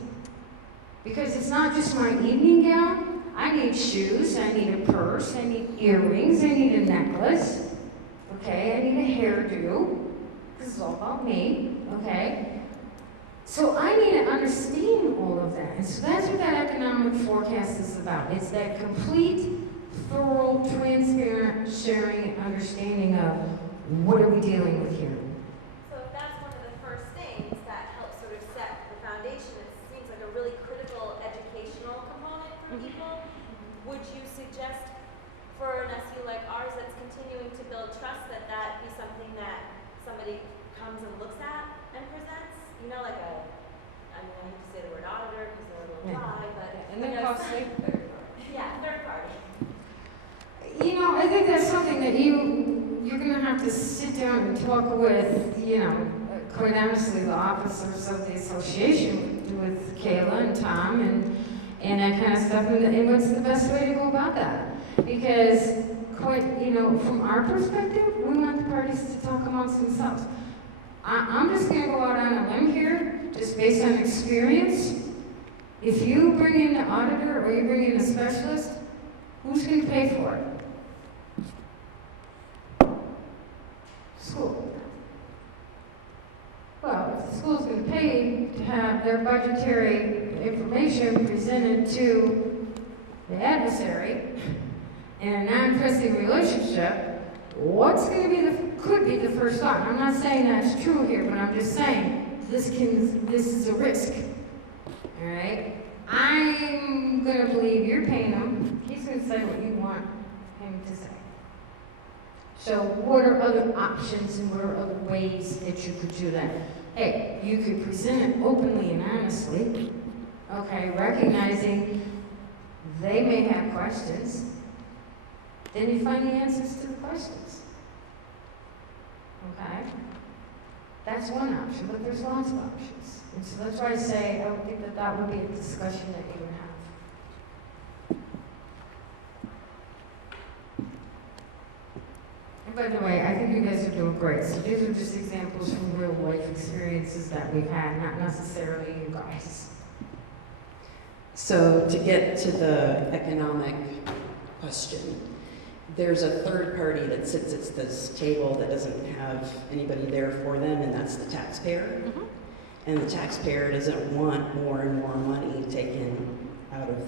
Because it's not just my evening gown. I need shoes, I need a purse, I need earrings, I need a necklace, okay? I need a hairdo. This is all about me, okay? So I need to understand all of that. And so that's what that economic forecast is about. It's that complete, thorough, transparent sharing and understanding of what are we dealing with here. So if that's one of the first things that helps sort of set the foundation, it seems like a really critical educational component for people. Would you suggest for an SU like ours that's continuing to build trust that be something that somebody comes and looks at and presents? Like I hate to say the word auditor because they're a little dry, but. And then costly. Yeah, third party. I think that's something that you're going to have to sit down and talk with, quite honestly, the officers of the association, with Kayla and Tom and that kind of stuff, and what's the best way to go about that? Because, from our perspective, we want the parties to talk amongst themselves. I'm just going to go out on a limb here, just based on experience. If you bring in the auditor or you bring in a specialist, who's going to pay for it? School. Well, if the school's going to pay to have their budgetary information presented to the adversary in a non-trusting relationship, what's going to be the could be the first thought. I'm not saying that's true here, but I'm just saying this is a risk. All right? I'm gonna believe you're paying him. He's gonna say what you want him to say. So what are other options and what are other ways that you could do that? Hey, you could present it openly and honestly, okay, recognizing they may have questions. Then you find the answers to the questions. Okay? That's one option, but there's lots of options. And so that's why I say I would think that that would be a discussion that you would have. And by the way, I think you guys are doing great. So these are just examples from real life experiences that we've had, not necessarily you guys. So to get to the economic question, there's a third party that sits at this table that doesn't have anybody there for them, and that's the taxpayer. Mm-hmm. And the taxpayer doesn't want more and more money taken out of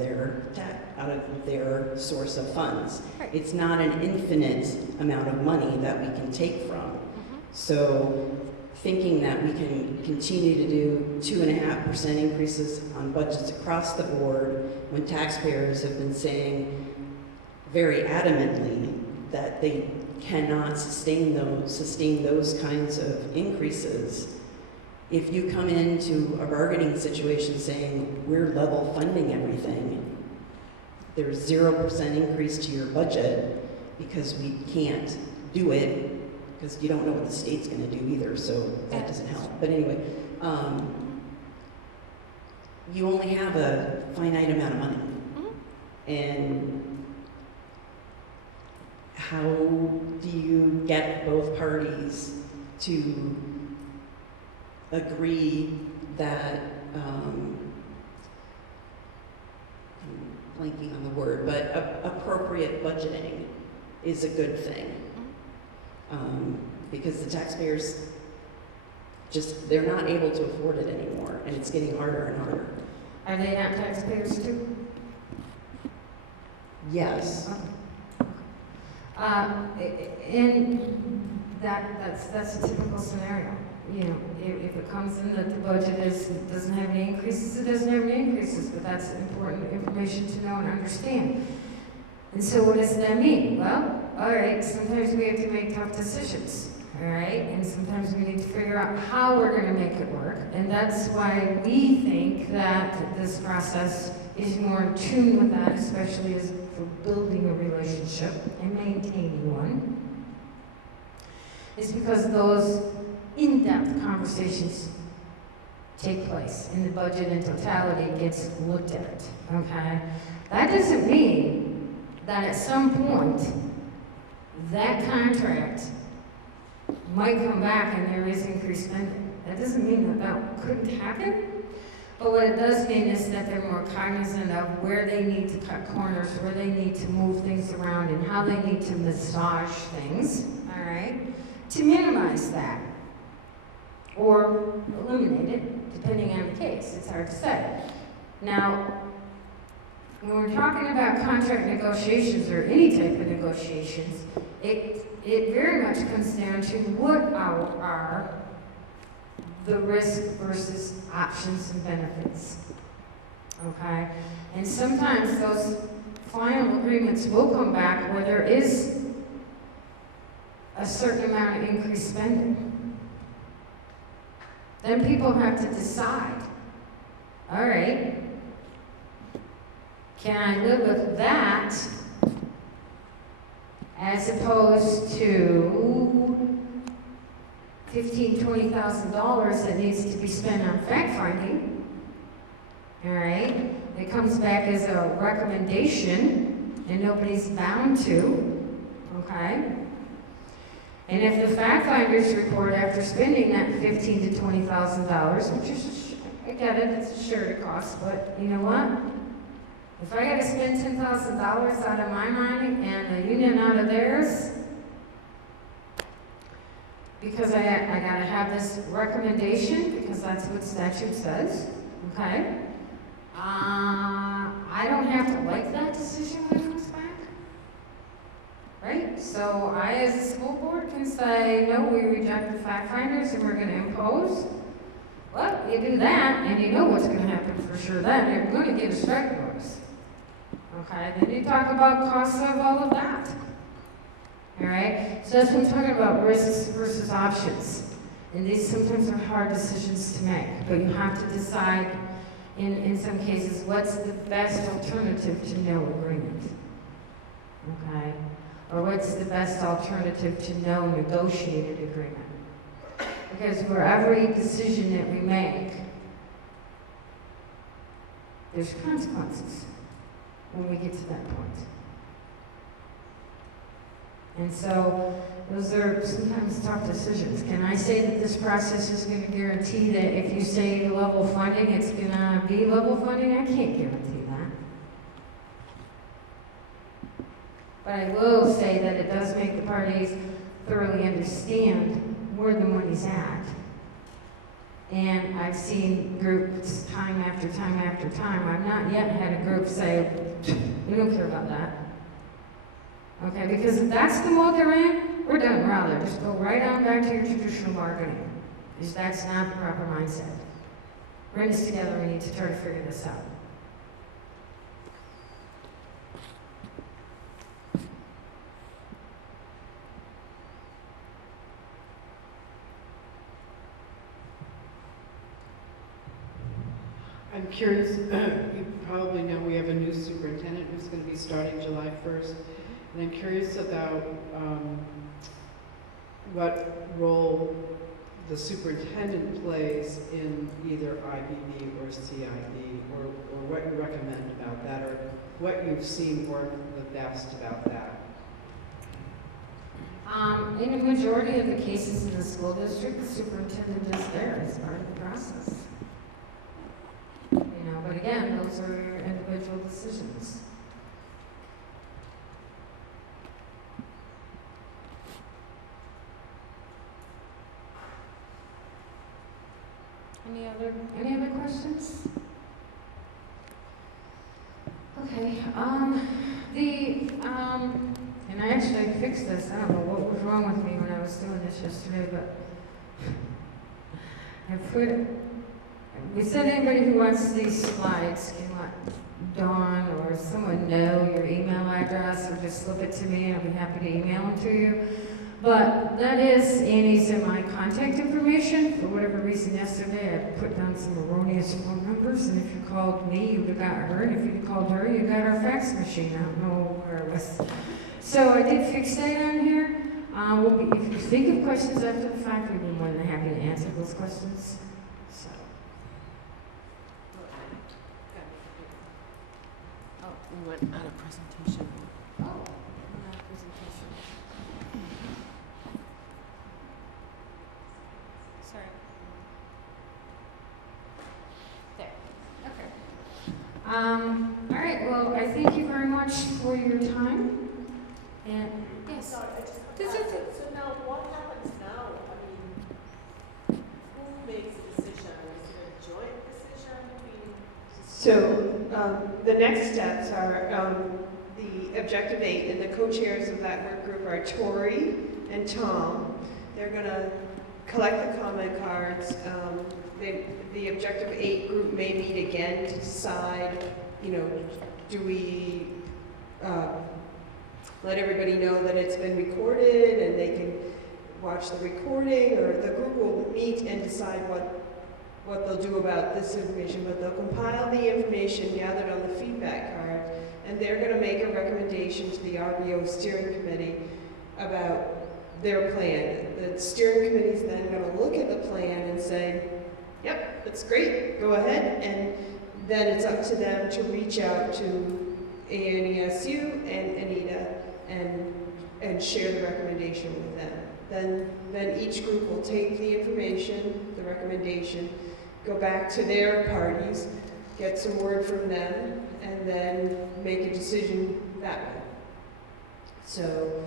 their source of funds. Right. It's not an infinite amount of money that we can take from. So thinking that we can continue to do 2.5% increases on budgets across the board when taxpayers have been saying very adamantly that they cannot sustain those kinds of increases. If you come into a bargaining situation saying we're level funding everything, there's 0% increase to your budget because we can't do it because you don't know what the state's going to do either, so that doesn't help. But anyway, you only have a finite amount of money. And how do you get both parties to agree that, I'm blanking on the word, but appropriate budgeting is a good thing? Because the taxpayers they're not able to afford it anymore, and it's getting harder and harder. Are they not taxpayers too? Yes. And that's a typical scenario. You know, if it comes in that the budget doesn't have any increases, it doesn't have any increases, but that's important information to know and understand. And so what does that mean? Well, all right, sometimes we have to make tough decisions, all right? And sometimes we need to figure out how we're going to make it work. And that's why we think that this process is more in tune with that, especially as for building a relationship and maintaining one, is because those in-depth conversations take place and the budget in totality gets looked at, okay? That doesn't mean that at some point that contract might come back and there is increased spending. That doesn't mean that couldn't happen. But what it does mean is that they're more cognizant of where they need to cut corners, where they need to move things around, and how they need to massage things, all right, to minimize that or eliminate it, depending on the case. It's hard to say. Now, when we're talking about contract negotiations or any type of negotiations, it very much comes down to what are the risk versus options and benefits, okay? And sometimes those final agreements will come back where there is a certain amount of increased spending. Then people have to decide, all right, can I live with that as opposed to $15,000, $20,000 that needs to be spent on fact-finding, all right? It comes back as a recommendation, and nobody's bound to, okay? And if the fact-finders report after spending that $15,000 to $20,000, which is, I get it, it's a surety cost, but you know what? If I gotta spend $10,000 out of my money and the union out of theirs, because I gotta have this recommendation, because that's what statute says, okay? I don't have to like that decision when it comes back. right? So I, as a school board, can say, no, we reject the fact finders and we're gonna impose. Well, you do that, and you know what's gonna happen for sure then, you're gonna get a strike notice. Okay, then you talk about costs of all of that. All right, so that's what I'm talking about, risks versus options. And these sometimes are hard decisions to make, but you have to decide in some cases, what's the best alternative to no agreement? Okay, or what's the best alternative to no negotiated agreement? Because for every decision that we make, there's consequences when we get to that point. And so those are sometimes tough decisions. Can I say that this process is going to guarantee that if you say level funding, it's going to be level funding? I can't guarantee that. But I will say that it does make the parties thoroughly understand where the money's at. And I've seen groups time after time after time. I've not yet had a group say, we don't care about that. Okay, because if that's the mode they're in, we're done. Rather, just go right on back to your traditional bargaining. Because that's not the proper mindset. We're in this together, we need to try to figure this out. I'm curious, you probably know we have a new superintendent who's going to be starting July 1st. And I'm curious about what role the superintendent plays in either IBB or CIB, or what you recommend about that, or what you've seen work the best about that. In a majority of the cases in the school district, the superintendent is there as part of the process. You know, but again, those are your individual decisions. Any other questions? Okay, and I actually fixed this. I don't know what was wrong with me when I was doing this yesterday, but we said anybody who wants these slides can let Dawn or someone know your email address, or just slip it to me and I'll be happy to email them to you. But that is Annie's and my contact information. For whatever reason yesterday, I put down some erroneous phone numbers, and if you called me, you would have got her, and if you called her, you got our fax machine. I don't know where it was. So I did fix that on here. If you think of questions after the fact, we'd be more than happy to answer those questions. So. Oh, we went out of presentation. Oh, presentation. Sorry. There. Okay. All right. Well, I thank you very much for your time. And yes. Sorry, I just want to ask, so now what happens now? I mean, who makes the decision? Is it a joint decision between? So the next steps are the Objective 8, and the co-chairs of that work group are Tori and Tom. They're going to collect the comment cards. The Objective 8 group may meet again to decide, do we let everybody know that it's been recorded and they can watch the recording, or the group will meet and decide what they'll do about this information, but they'll compile the information gathered on the feedback card, and they're going to make a recommendation to the RBO steering committee about their plan. The steering committee is then going to look at the plan and say, yep, that's great, go ahead, and then it's up to them to reach out to ANESU and Anita and share the recommendation with them. Then each group will take the information, the recommendation, go back to their parties, get some word from them, and then make a decision that way. So,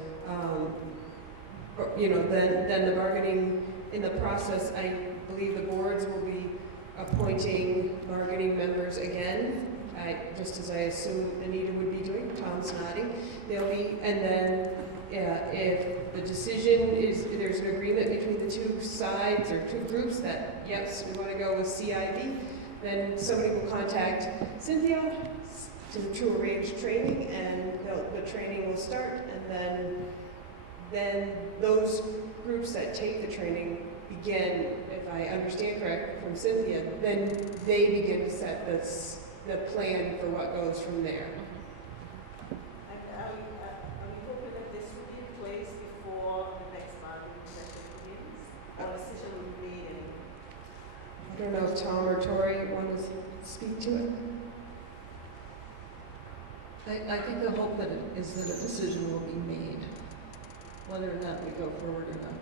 then the bargaining, in the process, I believe the boards will be appointing bargaining members again, just as I assume Anita would be doing. Tom's nodding. And then if the decision is, there's an agreement between the two sides or two groups that, yes, we want to go with CIB, then somebody will contact Cynthia to arrange training, and the training will start, and then those groups that take the training begin, if I understand correct from Cynthia, then they begin to set the plan for what goes from there. Are we hoping that this will be in place before the next bargaining session begins? Or a decision will be made? I don't know if Tom or Tori want to speak to it. I think the hope that is that a decision will be made, whether or not we go forward or not.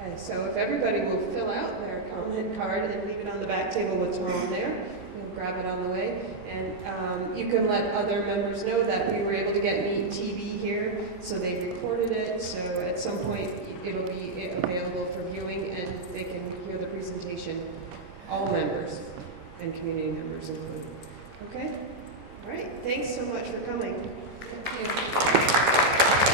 Okay, so if everybody will fill out their comment card and leave it on the back table with Tom there, we'll grab it on the way. And you can let other members know that we were able to get Meet TV here, so they recorded it, so at some point it'll be available for viewing and they can hear the presentation, all members and community members included. Okay? All right, thanks so much for coming. Thank you.